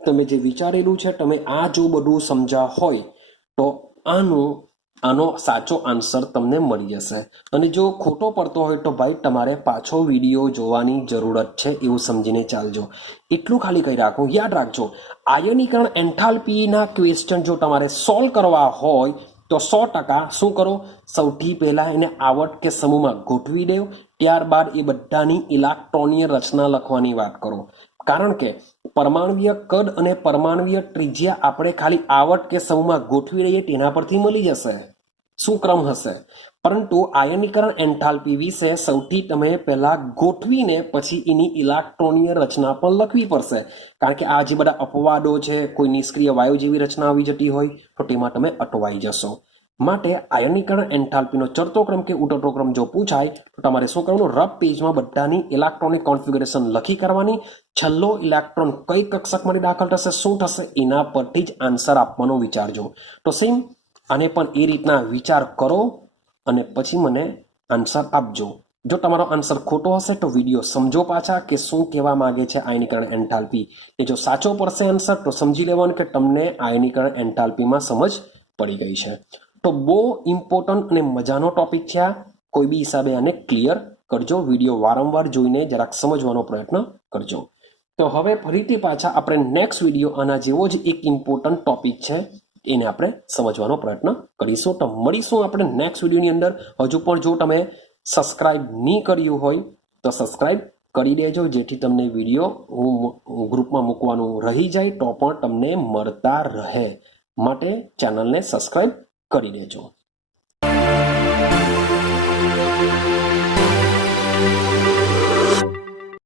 તમે જે વિચારેલું છે તમે આ જો બધું સમજ્યા હોય તો આનો સાચો આન્સર તમને મળી જશે. અને જો ખોટો પડતો હોય તો ભાઈ તમારે પાછો વિડીયો જોવાની જરૂરત છે એવું સમજીને ચાલજો. એટલું ખાલી કહી રાખું, યાદ રાખજો આયનીકરણ એન્થાલ્પીના ક્વેશ્ચન જો તમારે સોલ્વ કરવા હોય તો 100% શું કરો? સૌથી પહેલા એને આવર્ત કે સમૂહમાં ગોઠવી દેવ, ત્યારબાદ એ બધાની ઇલેક્ટ્રોનીય રચના લખવાની વાત કરો. કારણ કે પરમાણુય કદ અને પરમાણુય ત્રિજ્યા આપણે ખાલી આવર્ત કે સમૂહમાં ગોઠવી દઈએ તેના પરથી મળી જશે. શું ક્રમ હશે, પરંતુ આયનીકરણ એન્થાલ્પી વિશે સૌથી તમે પહેલા ગોઠવીને પછી એની ઇલેક્ટ્રોનીય રચના પણ લખવી પડશે, કારણ કે આ જે બધા અપવાદો છે, કોઈ નિષ્ક્રિય વાયુ જેવી રચના આવી જતી હોય તો તેમાં તમે અટવાઈ જશો. માટે આયનીકરણ એન્થાલ્પીનો ચડતો ક્રમ કે ઉતરતો ક્રમ જો પૂછાય તો તમારે શું કરવાનું, રફ પેજમાં બધાની ઇલેક્ટ્રોનિક કોન્ફિગરેશન લખી કરવાની, છેલ્લો ઇલેક્ટ્રોન કઈ કક્ષકમાંથી દાખલ થશે, શું થશે, એના પરથી જ આન્સર આપવાનો વિચારજો. તો સેમ આને પણ એ રીતના વિચાર કરો અને પછી મને આન્સર આપજો. જો તમારો આન્સર ખોટો હશે તો વિડીયો સમજો પાછા કે શું કહેવા માંગે છે આયનીકરણ એન્થાલ્પી. એ જો સાચો પડશે આન્સર તો સમજી લેવાનું કે તમને આયનીકરણ એન્થાલ્પીમાં સમજ પડી ગઈ છે. તો બહુ ઇમ્પોર્ટન્ટ અને મજાનો ટોપિક છે આ. કોઈ બી હિસાબે આને ક્લિયર કરજો. વિડીયો વારંવાર જોઈને જરાક સમજવાનો પ્રયત્ન કરજો. તો હવે ફરીથી પાછા આપણે નેક્સ્ટ વિડીયો આના જેવો જ એક ઇમ્પોર્ટન્ટ ટોપિક છે એને આપણે સમજવાનો પ્રયત્ન કરીશું. તો મળીશું આપણે નેક્સ્ટ વિડીયોની અંદર. હજુ પણ જો તમે સબસ્ક્રાઇબ નહીં કર્યું હોય તો સબસ્ક્રાઇબ કરી દેજો, જેથી તમને વિડીયો હું ગ્રુપમાં મૂકવાનું રહી જાય તો પણ તમને મળતા રહે. માટે ચેનલને સબસ્ક્રાઇબ કરી દેજો.